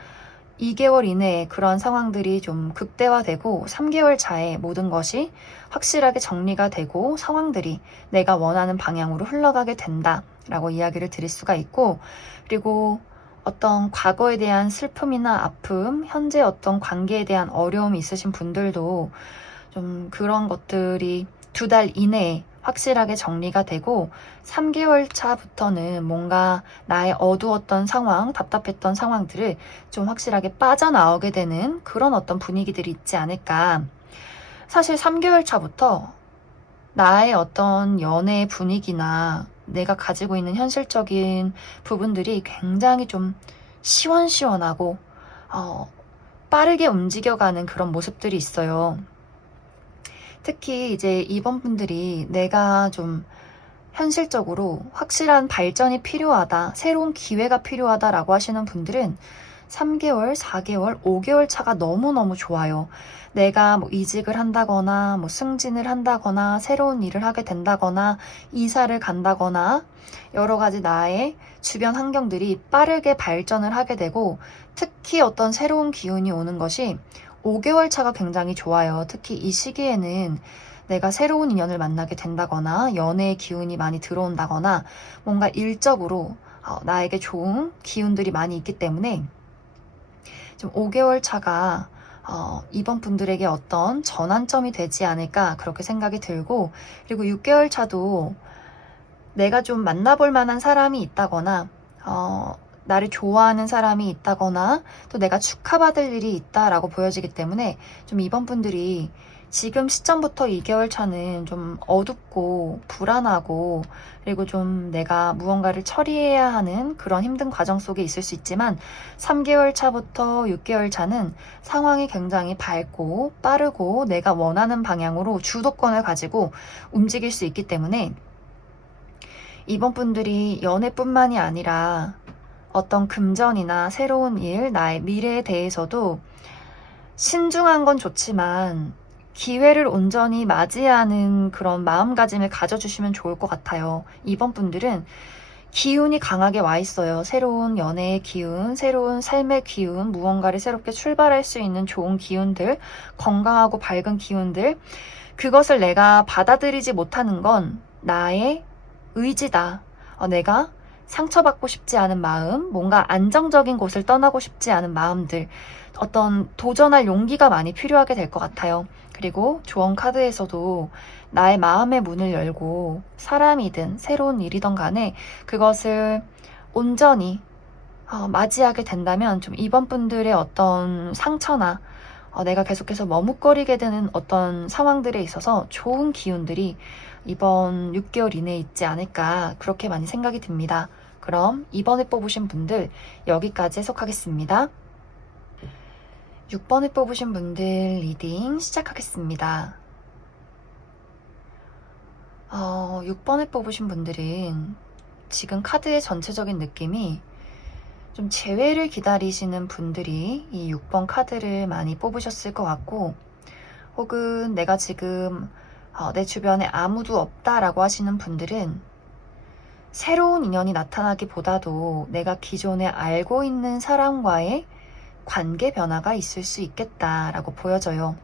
2개월 이내에 그런 상황들이 좀 극대화되고 3개월 차에 모든 것이 확실하게 정리가 되고 상황들이 내가 원하는 방향으로 흘러가게 된다라고 이야기를 드릴 수가 있고, 그리고 어떤 과거에 대한 슬픔이나 아픔, 현재 어떤 관계에 대한 어려움이 있으신 분들도 좀 그런 것들이 2달 이내에 확실하게 정리가 되고 3개월 차부터는 뭔가 나의 어두웠던 상황, 답답했던 상황들을 좀 확실하게 빠져나오게 되는 그런 어떤 분위기들이 있지 않을까. 사실 3개월 차부터 나의 어떤 연애 분위기나 내가 가지고 있는 현실적인 부분들이 굉장히 좀 시원시원하고 빠르게 움직여가는 그런 모습들이 있어요. 특히 이제 이번 분들이 내가 좀 현실적으로 확실한 발전이 필요하다, 새로운 기회가 필요하다라고 하시는 분들은 3개월, 4개월, 5개월 차가 너무너무 좋아요. 내가 뭐 이직을 한다거나, 뭐 승진을 한다거나, 새로운 일을 하게 된다거나, 이사를 간다거나, 여러 가지 나의 주변 환경들이 빠르게 발전을 하게 되고, 특히 어떤 새로운 기운이 오는 것이 5개월 차가 굉장히 좋아요. 특히 이 시기에는 내가 새로운 인연을 만나게 된다거나, 연애의 기운이 많이 들어온다거나, 뭔가 일적으로 나에게 좋은 기운들이 많이 있기 때문에 좀 5개월 차가 이번 분들에게 어떤 전환점이 되지 않을까 그렇게 생각이 들고, 그리고 6개월 차도 내가 좀 만나볼 만한 사람이 있다거나 나를 좋아하는 사람이 있다거나 또 내가 축하받을 일이 있다라고 보여지기 때문에 좀 이번 분들이 지금 시점부터 2개월 차는 좀 어둡고 불안하고, 그리고 좀 내가 무언가를 처리해야 하는 그런 힘든 과정 속에 있을 수 있지만 3개월 차부터 6개월 차는 상황이 굉장히 밝고 빠르고 내가 원하는 방향으로 주도권을 가지고 움직일 수 있기 때문에 이번 분들이 연애뿐만이 아니라 어떤 금전이나 새로운 일, 나의 미래에 대해서도 신중한 건 좋지만 기회를 온전히 맞이하는 그런 마음가짐을 가져주시면 좋을 것 같아요. 이번 분들은 기운이 강하게 와 있어요. 새로운 연애의 기운, 새로운 삶의 기운, 무언가를 새롭게 출발할 수 있는 좋은 기운들, 건강하고 밝은 기운들, 그것을 내가 받아들이지 못하는 건 나의 의지다. 내가 상처받고 싶지 않은 마음, 뭔가 안정적인 곳을 떠나고 싶지 않은 마음들, 어떤 도전할 용기가 많이 필요하게 될 것 같아요. 그리고 조언 카드에서도 나의 마음의 문을 열고 사람이든 새로운 일이든 간에 그것을 온전히 맞이하게 된다면 좀 이번 분들의 어떤 상처나 내가 계속해서 머뭇거리게 되는 어떤 상황들에 있어서 좋은 기운들이 이번 6개월 이내에 있지 않을까 그렇게 많이 생각이 듭니다. 그럼 이번에 뽑으신 분들 여기까지 해석하겠습니다. 6번에 뽑으신 분들 리딩 시작하겠습니다. 6번에 뽑으신 분들은 지금 카드의 전체적인 느낌이 좀 재회를 기다리시는 분들이 이 6번 카드를 많이 뽑으셨을 것 같고, 혹은 내가 지금 내 주변에 아무도 없다라고 하시는 분들은 새로운 인연이 나타나기보다도 내가 기존에 알고 있는 사람과의 관계 변화가 있을 수 있겠다라고 보여져요.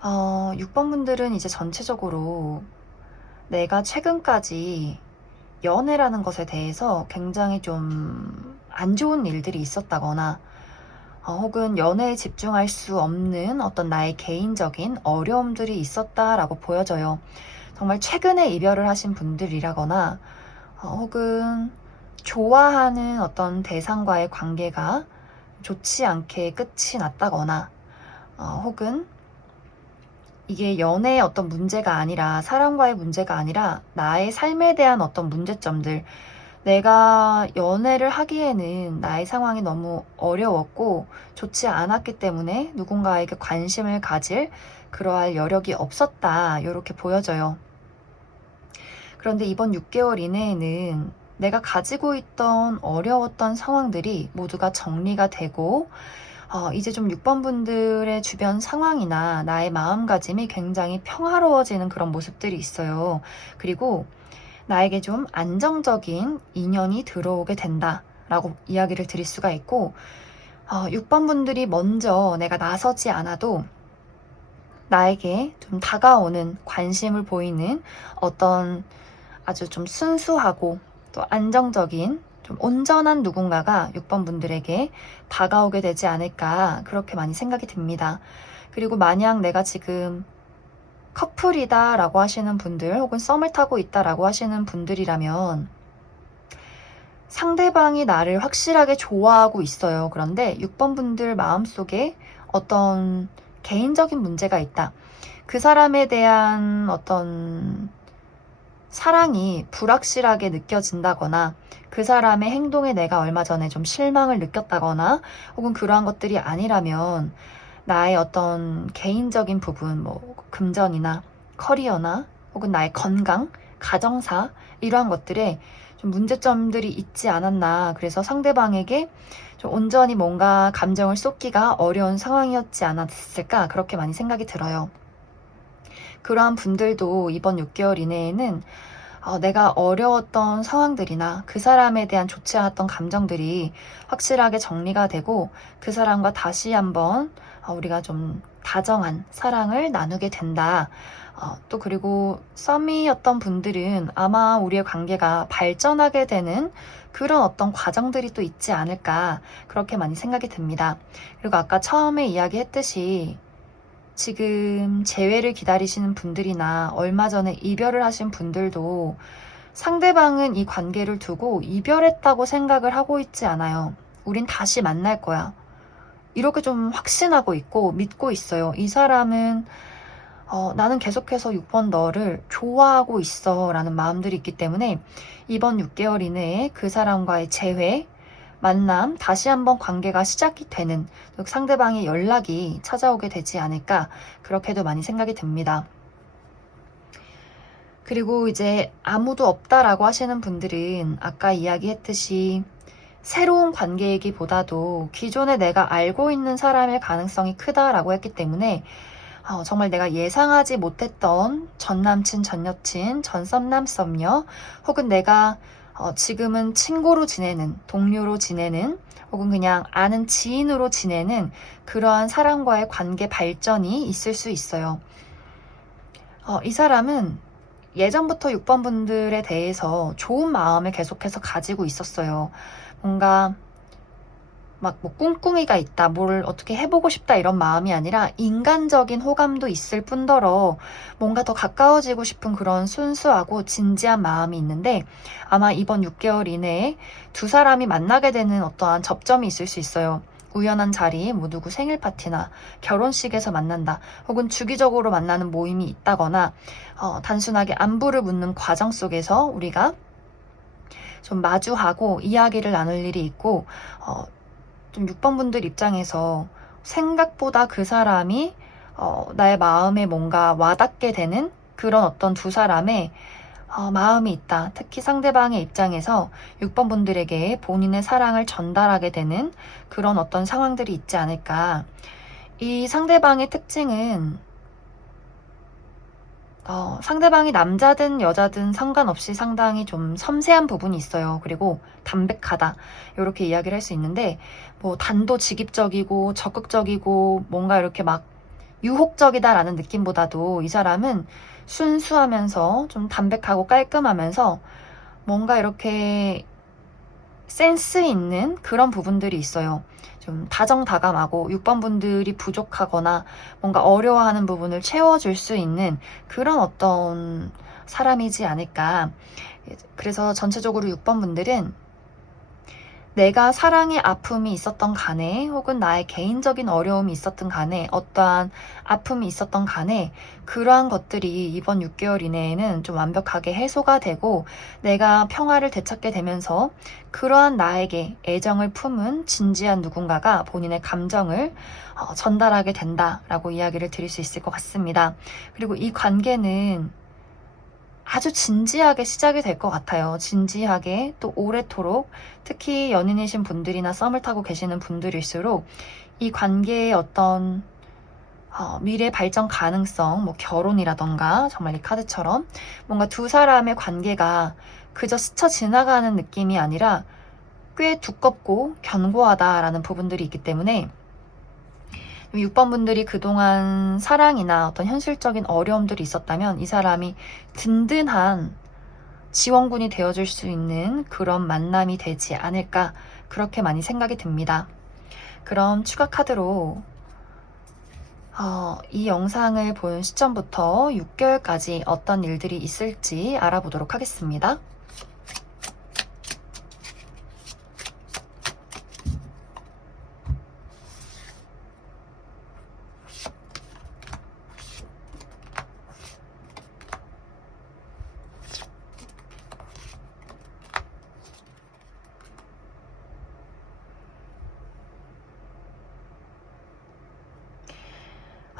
6번 분들은 이제 전체적으로 내가 최근까지 연애라는 것에 대해서 굉장히 좀 안 좋은 일들이 있었다거나 혹은 연애에 집중할 수 없는 어떤 나의 개인적인 어려움들이 있었다라고 보여져요. 정말 최근에 이별을 하신 분들이라거나 혹은 좋아하는 어떤 대상과의 관계가 좋지 않게 끝이 났다거나 혹은 이게 연애의 어떤 문제가 아니라 사람과의 문제가 아니라 나의 삶에 대한 어떤 문제점들, 내가 연애를 하기에는 나의 상황이 너무 어려웠고 좋지 않았기 때문에 누군가에게 관심을 가질 그러할 여력이 없었다, 이렇게 보여져요. 그런데 이번 6개월 이내에는 내가 가지고 있던 어려웠던 상황들이 모두가 정리가 되고 이제 좀 6번 분들의 주변 상황이나 나의 마음가짐이 굉장히 평화로워지는 그런 모습들이 있어요. 그리고 나에게 좀 안정적인 인연이 들어오게 된다라고 이야기를 드릴 수가 있고 6번 분들이 먼저 내가 나서지 않아도 나에게 좀 다가오는 관심을 보이는 어떤 아주 좀 순수하고 또 안정적인 좀 온전한 누군가가 6번 분들에게 다가오게 되지 않을까 그렇게 많이 생각이 듭니다. 그리고 만약 내가 지금 커플이다 라고 하시는 분들 혹은 썸을 타고 있다 라고 하시는 분들이라면 상대방이 나를 확실하게 좋아하고 있어요. 그런데 6번 분들 마음속에 어떤 개인적인 문제가 있다. 그 사람에 대한 어떤 사랑이 불확실하게 느껴진다거나 그 사람의 행동에 내가 얼마 전에 좀 실망을 느꼈다거나 혹은 그러한 것들이 아니라면 나의 어떤 개인적인 부분, 뭐 금전이나 커리어나 혹은 나의 건강, 가정사 이러한 것들에 좀 문제점들이 있지 않았나. 그래서 상대방에게 좀 온전히 뭔가 감정을 쏟기가 어려운 상황이었지 않았을까 그렇게 많이 생각이 들어요. 그러한 분들도 이번 6개월 이내에는 내가 어려웠던 상황들이나 그 사람에 대한 좋지 않았던 감정들이 확실하게 정리가 되고 그 사람과 다시 한번 우리가 좀 다정한 사랑을 나누게 된다. 또 그리고 썸이었던 분들은 아마 우리의 관계가 발전하게 되는 그런 어떤 과정들이 또 있지 않을까 그렇게 많이 생각이 듭니다. 그리고 아까 처음에 이야기했듯이 지금 재회를 기다리시는 분들이나 얼마 전에 이별을 하신 분들도 상대방은 이 관계를 두고 이별했다고 생각을 하고 있지 않아요. 우린 다시 만날 거야. 이렇게 좀 확신하고 있고 믿고 있어요. 이 사람은 나는 계속해서 6번 너를 좋아하고 있어 라는 마음들이 있기 때문에 이번 6개월 이내에 그 사람과의 재회, 만남, 다시 한번 관계가 시작이 되는 상대방의 연락이 찾아오게 되지 않을까 그렇게도 많이 생각이 듭니다. 그리고 이제 아무도 없다라고 하시는 분들은 아까 이야기했듯이 새로운 관계이기보다도 기존에 내가 알고 있는 사람일 가능성이 크다라고 했기 때문에 정말 내가 예상하지 못했던 전 남친, 전 여친, 전 썸남, 썸녀 혹은 내가 지금은 친구로 지내는, 동료로 지내는 혹은 그냥 아는 지인으로 지내는 그러한 사람과의 관계 발전이 있을 수 있어요. 이 사람은 예전부터 6번 분들에 대해서 좋은 마음을 계속해서 가지고 있었어요. 뭔가 막 뭐 꿍꿍이가 있다, 뭘 어떻게 해보고 싶다 이런 마음이 아니라 인간적인 호감도 있을 뿐더러 뭔가 더 가까워지고 싶은 그런 순수하고 진지한 마음이 있는데 아마 이번 6개월 이내에 두 사람이 만나게 되는 어떠한 접점이 있을 수 있어요. 우연한 자리, 뭐 누구 생일 파티나 결혼식에서 만난다, 혹은 주기적으로 만나는 모임이 있다거나 단순하게 안부를 묻는 과정 속에서 우리가 좀 마주하고 이야기를 나눌 일이 있고 좀 6번 분들 입장에서 생각보다 그 사람이 나의 마음에 뭔가 와닿게 되는 그런 어떤 두 사람의 마음이 있다. 특히 상대방의 입장에서 6번 분들에게 본인의 사랑을 전달하게 되는 그런 어떤 상황들이 있지 않을까. 이 상대방의 특징은 상대방이 남자든 여자든 상관없이 상당히 좀 섬세한 부분이 있어요. 그리고 담백하다. 이렇게 이야기를 할 수 있는데, 뭐, 단도직입적이고 적극적이고 뭔가 이렇게 막 유혹적이다라는 느낌보다도 이 사람은 순수하면서 좀 담백하고 깔끔하면서 뭔가 이렇게 센스 있는 그런 부분들이 있어요. 좀 다정다감하고 6번 분들이 부족하거나 뭔가 어려워하는 부분을 채워줄 수 있는 그런 어떤 사람이지 않을까. 그래서 전체적으로 6번 분들은 내가 사랑의 아픔이 있었던 간에 혹은 나의 개인적인 어려움이 있었던 간에 어떠한 아픔이 있었던 간에 그러한 것들이 이번 6개월 이내에는 좀 완벽하게 해소가 되고 내가 평화를 되찾게 되면서 그러한 나에게 애정을 품은 진지한 누군가가 본인의 감정을 전달하게 된다라고 이야기를 드릴 수 있을 것 같습니다. 그리고 이 관계는 아주 진지하게 시작이 될 것 같아요. 진지하게 또 오래도록 특히 연인이신 분들이나 썸을 타고 계시는 분들일수록 이 관계의 어떤 미래 발전 가능성, 뭐 결혼이라던가 정말 이 카드처럼 뭔가 두 사람의 관계가 그저 스쳐 지나가는 느낌이 아니라 꽤 두껍고 견고하다라는 부분들이 있기 때문에 6번 분들이 그동안 사랑이나 어떤 현실적인 어려움들이 있었다면 이 사람이 든든한 지원군이 되어줄 수 있는 그런 만남이 되지 않을까, 그렇게 많이 생각이 듭니다. 그럼 추가 카드로 이 영상을 본 시점부터 6개월까지 어떤 일들이 있을지 알아보도록 하겠습니다.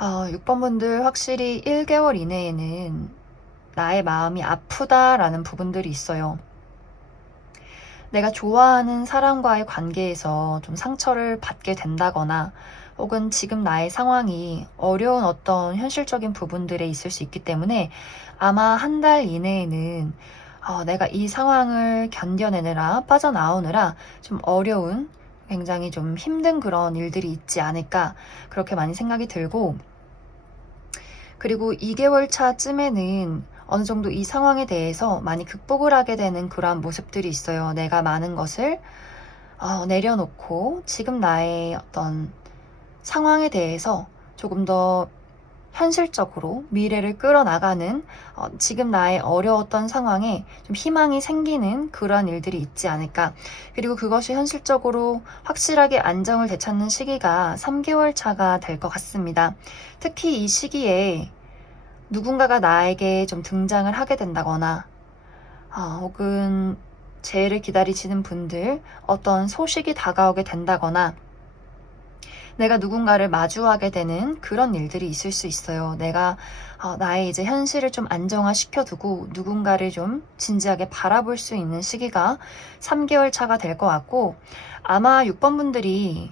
아, 6번 분들 확실히 1개월 이내에는 나의 마음이 아프다라는 부분들이 있어요. 내가 좋아하는 사람과의 관계에서 좀 상처를 받게 된다거나 혹은 지금 나의 상황이 어려운 어떤 현실적인 부분들에 있을 수 있기 때문에 아마 한 달 이내에는 내가 이 상황을 견뎌내느라 빠져나오느라 좀 어려운, 굉장히 좀 힘든 그런 일들이 있지 않을까, 그렇게 많이 생각이 들고, 그리고 2개월 차쯤에는 어느 정도 이 상황에 대해서 많이 극복을 하게 되는 그러한 모습들이 있어요. 내가 많은 것을 내려놓고 지금 나의 어떤 상황에 대해서 조금 더 현실적으로 미래를 끌어나가는, 지금 나의 어려웠던 상황에 좀 희망이 생기는 그러한 일들이 있지 않을까. 그리고 그것이 현실적으로 확실하게 안정을 되찾는 시기가 3개월 차가 될 것 같습니다. 특히 이 시기에 누군가가 나에게 좀 등장을 하게 된다거나 혹은 재해를 기다리시는 분들 어떤 소식이 다가오게 된다거나 내가 누군가를 마주하게 되는 그런 일들이 있을 수 있어요. 내가 나의 이제 현실을 좀 안정화시켜두고 누군가를 좀 진지하게 바라볼 수 있는 시기가 3개월 차가 될 것 같고, 아마 6번 분들이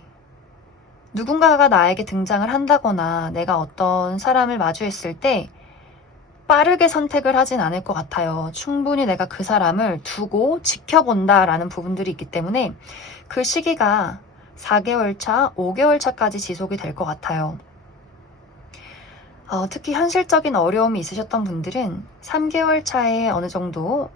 누군가가 나에게 등장을 한다거나 내가 어떤 사람을 마주했을 때 빠르게 선택을 하진 않을 것 같아요. 충분히 내가 그 사람을 두고 지켜본다라는 부분들이 있기 때문에 그 시기가 4개월 차, 5개월 차까지 지속이 될 것 같아요. 특히 현실적인 어려움이 있으셨던 분들은 3개월 차에 어느 정도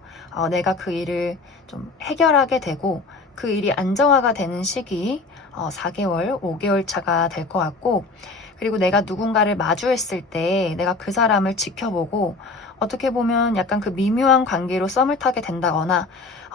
내가 그 일을 좀 해결하게 되고 그 일이 안정화가 되는 시기 4개월, 5개월 차가 될 것 같고, 그리고 내가 누군가를 마주했을 때 내가 그 사람을 지켜보고 어떻게 보면 약간 그 미묘한 관계로 썸을 타게 된다거나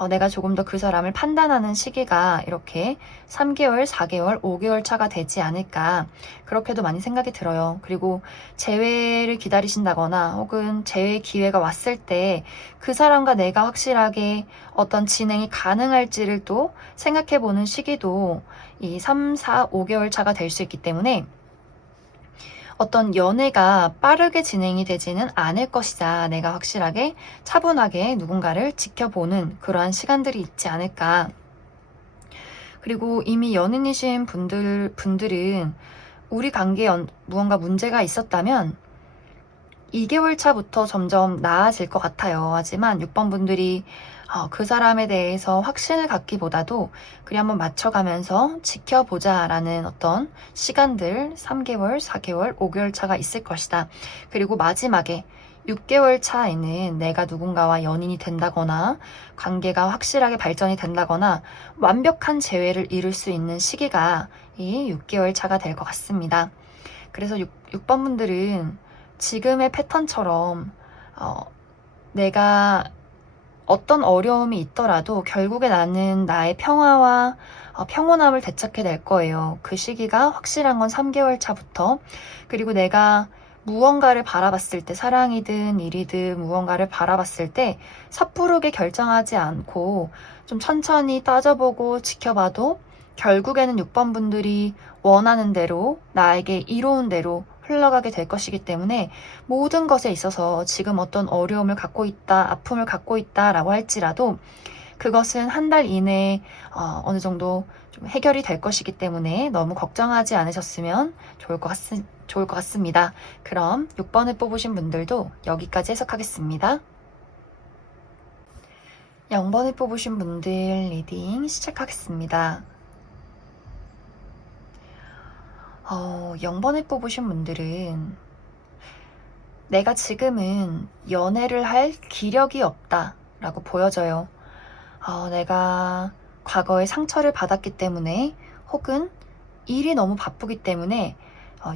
내가 조금 더 그 사람을 판단하는 시기가 이렇게 3개월, 4개월, 5개월 차가 되지 않을까, 그렇게도 많이 생각이 들어요. 그리고 재회를 기다리신다거나 혹은 재회 기회가 왔을 때 그 사람과 내가 확실하게 어떤 진행이 가능할지를 또 생각해보는 시기도 이 3, 4, 5개월 차가 될 수 있기 때문에 어떤 연애가 빠르게 진행이 되지는 않을 것이다. 내가 확실하게 차분하게 누군가를 지켜보는 그러한 시간들이 있지 않을까. 그리고 이미 연인이신 분들은 우리 관계에 무언가 문제가 있었다면 2개월 차부터 점점 나아질 것 같아요. 하지만 6번 분들이 그 사람에 대해서 확신을 갖기보다도 그냥 한번 맞춰가면서 지켜보자 라는 어떤 시간들 3개월, 4개월, 5개월 차가 있을 것이다. 그리고 마지막에 6개월 차에는 내가 누군가와 연인이 된다거나 관계가 확실하게 발전이 된다거나 완벽한 재회를 이룰 수 있는 시기가 이 6개월 차가 될 것 같습니다. 그래서 6번 분들은 지금의 패턴처럼 내가 어떤 어려움이 있더라도 결국에 나는 나의 평화와 평온함을 되찾게 될 거예요. 그 시기가 확실한 건 3개월 차부터. 그리고 내가 무언가를 바라봤을 때, 사랑이든 일이든 무언가를 바라봤을 때 섣부르게 결정하지 않고 좀 천천히 따져보고 지켜봐도 결국에는 6번 분들이 원하는 대로, 나에게 이로운 대로 흘러가게 될 것이기 때문에 모든 것에 있어서 지금 어떤 어려움을 갖고 있다, 아픔을 갖고 있다라고 할지라도 그것은 한 달 이내에 어느 정도 좀 해결이 될 것이기 때문에 너무 걱정하지 않으셨으면 좋을 것 같습니다. 그럼 6번을 뽑으신 분들도 여기까지 해석하겠습니다. 0번을 뽑으신 분들 리딩 시작하겠습니다. 0번을 뽑으신 분들은 내가 지금은 연애를 할 기력이 없다. 라고 보여져요. 내가 과거에 상처를 받았기 때문에 혹은 일이 너무 바쁘기 때문에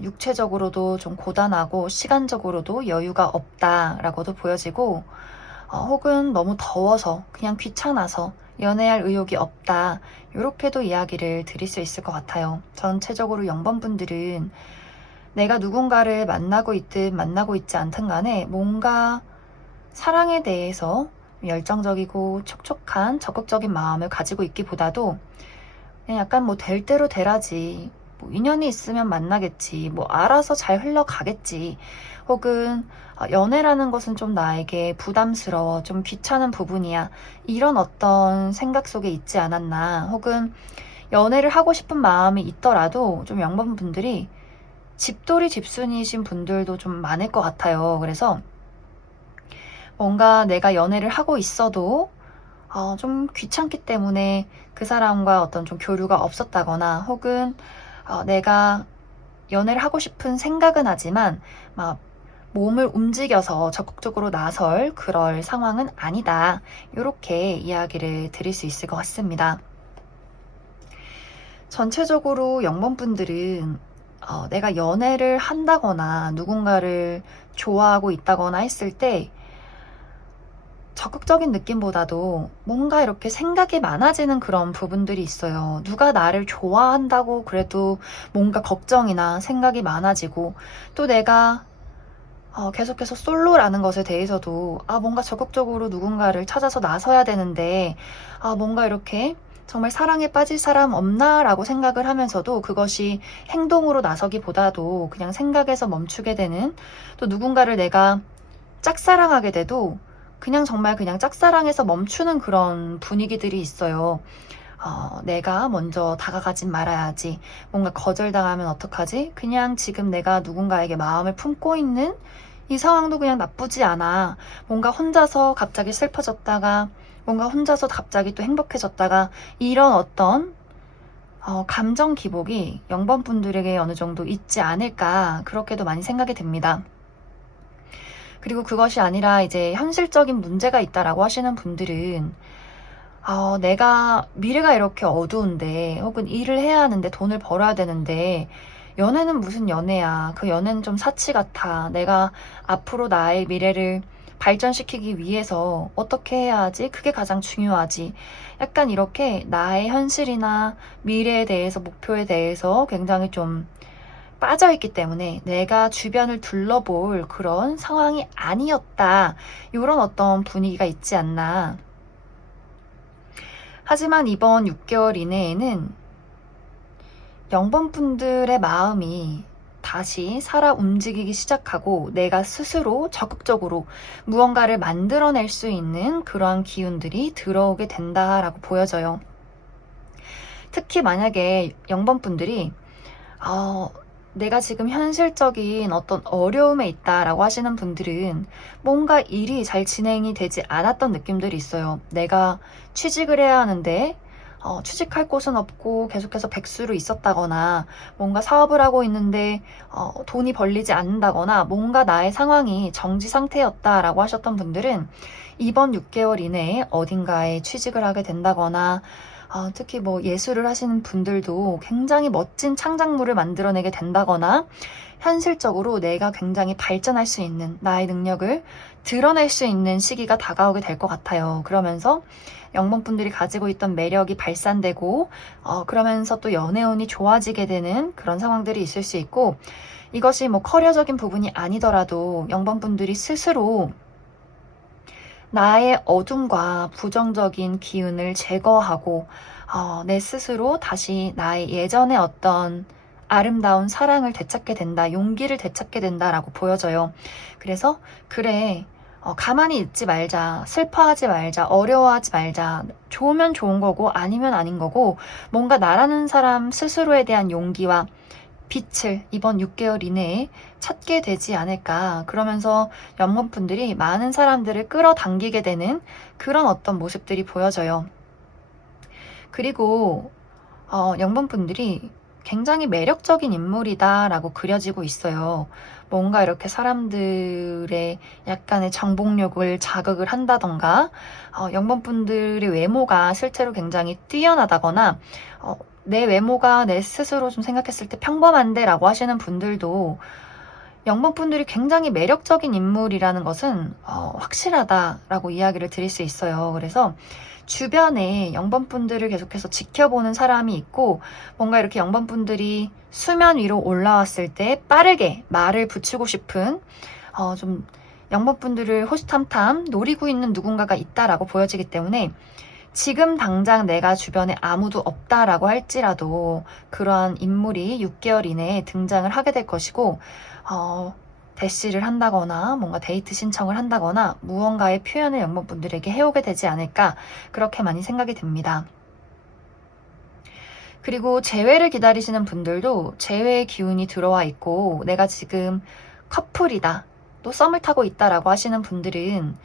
육체적으로도 좀 고단하고 시간적으로도 여유가 없다라고도 보여지고 혹은 너무 더워서 그냥 귀찮아서 연애할 의욕이 없다 이렇게도 이야기를 드릴 수 있을 것 같아요. 전체적으로 0번분들은 내가 누군가를 만나고 있든 만나고 있지 않든 간에 뭔가 사랑에 대해서 열정적이고 촉촉한 적극적인 마음을 가지고 있기보다도 그냥 약간 뭐 될 대로 되라지, 뭐 인연이 있으면 만나겠지, 뭐 알아서 잘 흘러가겠지, 혹은 연애라는 것은 좀 나에게 부담스러워, 좀 귀찮은 부분이야, 이런 어떤 생각 속에 있지 않았나. 혹은 연애를 하고 싶은 마음이 있더라도 좀 0번분들이 집돌이 집순이신 분들도 좀 많을 것 같아요. 그래서 뭔가 내가 연애를 하고 있어도 좀 귀찮기 때문에 그 사람과 어떤 좀 교류가 없었다거나, 혹은 내가 연애를 하고 싶은 생각은 하지만 막 몸을 움직여서 적극적으로 나설 그럴 상황은 아니다. 이렇게 이야기를 드릴 수 있을 것 같습니다. 전체적으로 0번분들은 내가 연애를 한다거나 누군가를 좋아하고 있다거나 했을 때 적극적인 느낌보다도 뭔가 이렇게 생각이 많아지는 그런 부분들이 있어요. 누가 나를 좋아한다고 그래도 뭔가 걱정이나 생각이 많아지고, 또 내가 계속해서 솔로라는 것에 대해서도 뭔가 적극적으로 누군가를 찾아서 나서야 되는데 뭔가 이렇게 정말 사랑에 빠질 사람 없나 라고 생각을 하면서도 그것이 행동으로 나서기보다도 그냥 생각에서 멈추게 되는, 또 누군가를 내가 짝사랑하게 돼도 그냥 정말 그냥 짝사랑에서 멈추는 그런 분위기들이 있어요. 내가 먼저 다가가진 말아야지. 뭔가 거절당하면 어떡하지? 그냥 지금 내가 누군가에게 마음을 품고 있는 이 상황도 그냥 나쁘지 않아. 뭔가 혼자서 갑자기 슬퍼졌다가, 뭔가 혼자서 갑자기 또 행복해졌다가, 이런 어떤 감정 기복이 0번분들에게 어느 정도 있지 않을까, 그렇게도 많이 생각이 됩니다. 그리고 그것이 아니라 이제 현실적인 문제가 있다라고 하시는 분들은 내가 미래가 이렇게 어두운데, 혹은 일을 해야 하는데 돈을 벌어야 되는데 연애는 무슨 연애야. 그 연애는 좀 사치 같아. 내가 앞으로 나의 미래를 발전시키기 위해서 어떻게 해야 하지? 그게 가장 중요하지. 약간 이렇게 나의 현실이나 미래에 대해서, 목표에 대해서 굉장히 좀 빠져있기 때문에 내가 주변을 둘러볼 그런 상황이 아니었다. 이런 어떤 분위기가 있지 않나. 하지만 이번 6개월 이내에는 0번분들의 마음이 다시 살아 움직이기 시작하고 내가 스스로 적극적으로 무언가를 만들어낼 수 있는 그러한 기운들이 들어오게 된다라고 보여져요. 특히 만약에 0번분들이 내가 지금 현실적인 어떤 어려움에 있다라고 하시는 분들은 뭔가 일이 잘 진행이 되지 않았던 느낌들이 있어요. 내가 취직을 해야 하는데 취직할 곳은 없고 계속해서 백수로 있었다거나, 뭔가 사업을 하고 있는데 돈이 벌리지 않는다거나, 뭔가 나의 상황이 정지 상태였다라고 하셨던 분들은 이번 6개월 이내에 어딘가에 취직을 하게 된다거나, 특히 뭐 예술을 하시는 분들도 굉장히 멋진 창작물을 만들어내게 된다거나, 현실적으로 내가 굉장히 발전할 수 있는, 나의 능력을 드러낼 수 있는 시기가 다가오게 될 것 같아요. 그러면서 0번분들이 가지고 있던 매력이 발산되고 그러면서 또 연애운이 좋아지게 되는 그런 상황들이 있을 수 있고, 이것이 뭐 커리어적인 부분이 아니더라도 0번분들이 스스로 나의 어둠과 부정적인 기운을 제거하고 내 스스로 다시 나의 예전의 어떤 아름다운 사랑을 되찾게 된다, 용기를 되찾게 된다라고 보여져요. 그래서 그래, 가만히 있지 말자, 슬퍼하지 말자, 어려워하지 말자, 좋으면 좋은 거고 아니면 아닌 거고, 뭔가 나라는 사람 스스로에 대한 용기와 빛을 이번 6개월 이내에 찾게 되지 않을까. 그러면서 연못분들이 많은 사람들을 끌어당기게 되는 그런 어떤 모습들이 보여져요. 그리고 연분분들이 굉장히 매력적인 인물이다라고 그려지고 있어요. 뭔가 이렇게 사람들의 약간의 정복력을 자극을 한다던가, 영범분들의 외모가 실제로 굉장히 뛰어나다거나, 내 외모가 내 스스로 좀 생각했을 때 평범한데 라고 하시는 분들도 영범분들이 굉장히 매력적인 인물이라는 것은 확실하다라고 이야기를 드릴 수 있어요. 그래서 주변에 영범분들을 계속해서 지켜보는 사람이 있고, 뭔가 이렇게 영범분들이 수면 위로 올라왔을 때 빠르게 말을 붙이고 싶은, 좀 영범분들을 호시탐탐 노리고 있는 누군가가 있다라고 보여지기 때문에, 지금 당장 내가 주변에 아무도 없다라고 할지라도 그러한 인물이 6개월 이내에 등장을 하게 될 것이고, 대시를 한다거나 뭔가 데이트 신청을 한다거나 무언가의 표현을 영범분들에게 해오게 되지 않을까, 그렇게 많이 생각이 듭니다. 그리고 재회를 기다리시는 분들도 재회의 기운이 들어와 있고, 내가 지금 커플이다, 또 썸을 타고 있다라고 하시는 분들은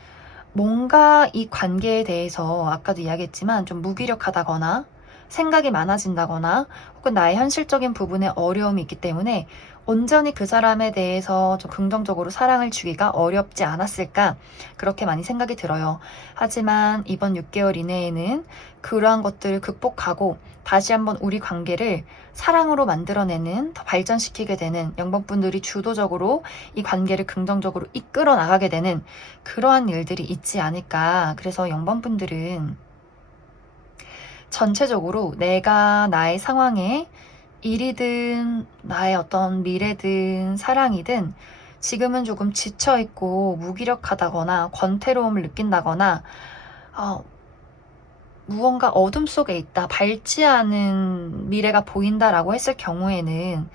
뭔가 이 관계에 대해서 아까도 이야기했지만 좀 무기력하다거나 생각이 많아진다거나 혹은 나의 현실적인 부분에 어려움이 있기 때문에 온전히 그 사람에 대해서 좀 긍정적으로 사랑을 주기가 어렵지 않았을까, 그렇게 많이 생각이 들어요. 하지만 이번 6개월 이내에는 그러한 것들을 극복하고 다시 한번 우리 관계를 사랑으로 만들어내는, 더 발전시키게 되는, 영범분들이 주도적으로 이 관계를 긍정적으로 이끌어 나가게 되는 그러한 일들이 있지 않을까. 그래서 영범분들은 전체적으로 내가 나의 상황에 일이든 나의 어떤 미래든 사랑이든 지금은 조금 지쳐있고 무기력하다거나 권태로움을 느낀다거나, 무언가 어둠 속에 있다, 밝지 않은 미래가 보인다라고 했을 경우에는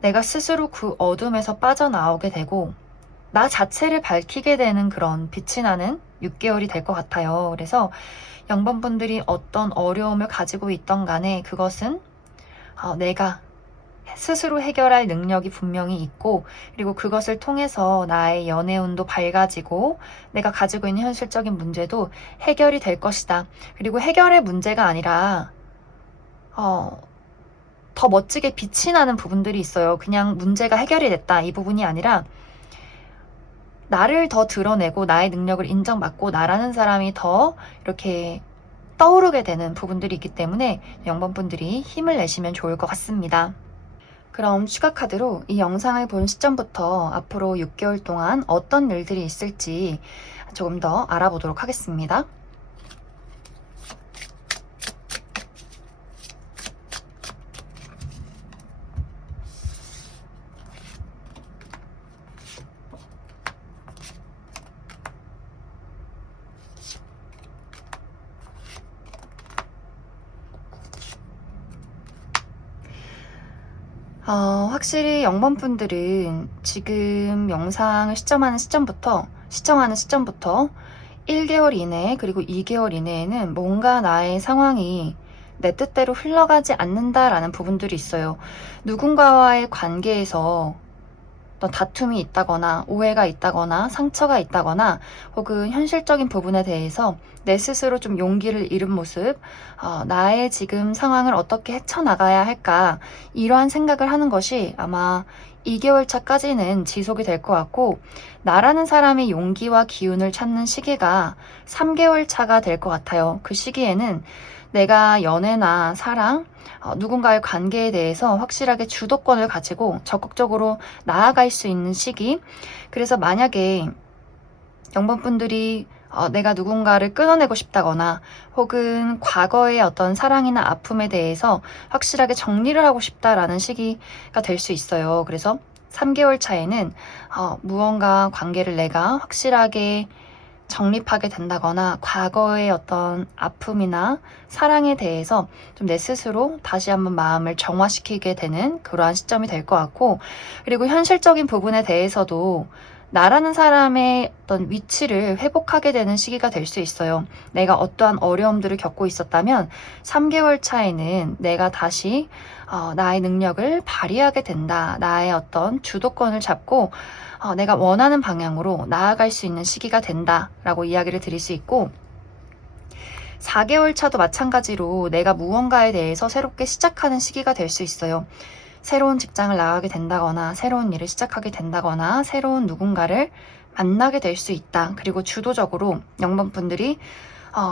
내가 스스로 그 어둠에서 빠져나오게 되고 나 자체를 밝히게 되는 그런 빛이 나는 6개월이 될 것 같아요. 그래서 영범분들이 어떤 어려움을 가지고 있던 간에 그것은 내가 스스로 해결할 능력이 분명히 있고, 그리고 그것을 통해서 나의 연애운도 밝아지고 내가 가지고 있는 현실적인 문제도 해결이 될 것이다. 그리고 해결의 문제가 아니라 더 멋지게 빛이 나는 부분들이 있어요. 그냥 문제가 해결이 됐다, 이 부분이 아니라 나를 더 드러내고 나의 능력을 인정받고 나라는 사람이 더 이렇게 떠오르게 되는 부분들이 있기 때문에 영범분들이 힘을 내시면 좋을 것 같습니다. 그럼 추가 카드로 이 영상을 본 시점부터 앞으로 6개월 동안 어떤 일들이 있을지 조금 더 알아보도록 하겠습니다. 확실히 영범분들은 지금 영상을 시청하는 시점부터 1개월 이내 그리고 2개월 이내에는 뭔가 나의 상황이 내 뜻대로 흘러가지 않는다라는 부분들이 있어요. 누군가와의 관계에서 어떤 다툼이 있다거나 오해가 있다거나 상처가 있다거나 혹은 현실적인 부분에 대해서 내 스스로 좀 용기를 잃은 모습, 나의 지금 상황을 어떻게 헤쳐나가야 할까, 이러한 생각을 하는 것이 아마 2개월 차까지는 지속이 될 것 같고, 나라는 사람의 용기와 기운을 찾는 시기가 3개월 차가 될 것 같아요. 그 시기에는 내가 연애나 사랑, 누군가의 관계에 대해서 확실하게 주도권을 가지고 적극적으로 나아갈 수 있는 시기. 그래서 만약에 영범분들이 내가 누군가를 끊어내고 싶다거나 혹은 과거의 어떤 사랑이나 아픔에 대해서 확실하게 정리를 하고 싶다라는 시기가 될 수 있어요. 그래서 3개월 차에는 무언가 관계를 내가 확실하게 정립하게 된다거나 과거의 어떤 아픔이나 사랑에 대해서 좀 내 스스로 다시 한번 마음을 정화시키게 되는 그러한 시점이 될 것 같고, 그리고 현실적인 부분에 대해서도 나라는 사람의 어떤 위치를 회복하게 되는 시기가 될 수 있어요. 내가 어떠한 어려움들을 겪고 있었다면 3개월 차에는 내가 다시 나의 능력을 발휘하게 된다. 나의 어떤 주도권을 잡고 내가 원하는 방향으로 나아갈 수 있는 시기가 된다라고 이야기를 드릴 수 있고, 4개월 차도 마찬가지로 내가 무언가에 대해서 새롭게 시작하는 시기가 될 수 있어요. 새로운 직장을 나가게 된다거나, 새로운 일을 시작하게 된다거나, 새로운 누군가를 만나게 될 수 있다. 그리고 주도적으로 0번분들이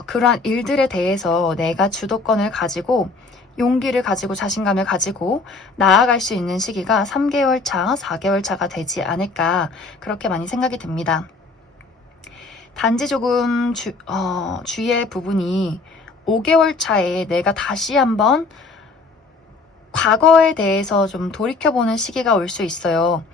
그러한 일들에 대해서 내가 주도권을 가지고 용기를 가지고 자신감을 가지고 나아갈 수 있는 시기가 3개월 차, 4개월 차가 되지 않을까 그렇게 많이 생각이 듭니다. 단지 조금 주의의 부분이 5개월 차에 내가 다시 한번 과거에 대해서 좀 돌이켜보는 시기가 올 수 있어요.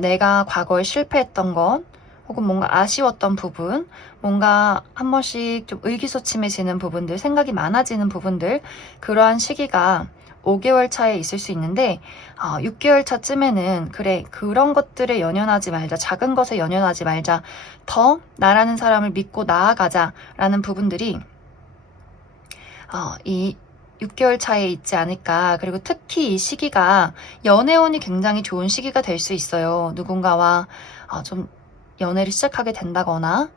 내가 과거에 실패했던 것, 혹은 뭔가 아쉬웠던 부분, 뭔가 한 번씩 좀 의기소침해지는 부분들, 생각이 많아지는 부분들, 그러한 시기가 5개월 차에 있을 수 있는데 6개월 차쯤에는 그래, 그런 것들에 연연하지 말자, 작은 것에 연연하지 말자, 더 나라는 사람을 믿고 나아가자 라는 부분들이 이 6개월 차에 있지 않을까. 그리고 특히 이 시기가 연애운이 굉장히 좋은 시기가 될 수 있어요. 누군가와 좀 연애를 시작하게 된다거나,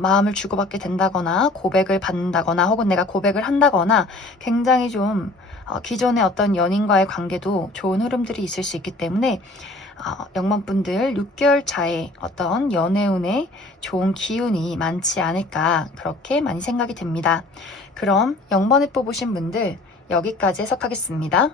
마음을 주고받게 된다거나, 고백을 받는다거나, 혹은 내가 고백을 한다거나, 굉장히 좀 기존의 어떤 연인과의 관계도 좋은 흐름들이 있을 수 있기 때문에 0번분들 6개월 차에 어떤 연애운의 좋은 기운이 많지 않을까 그렇게 많이 생각이 됩니다. 그럼 0번을 뽑으신 분들 여기까지 해석하겠습니다.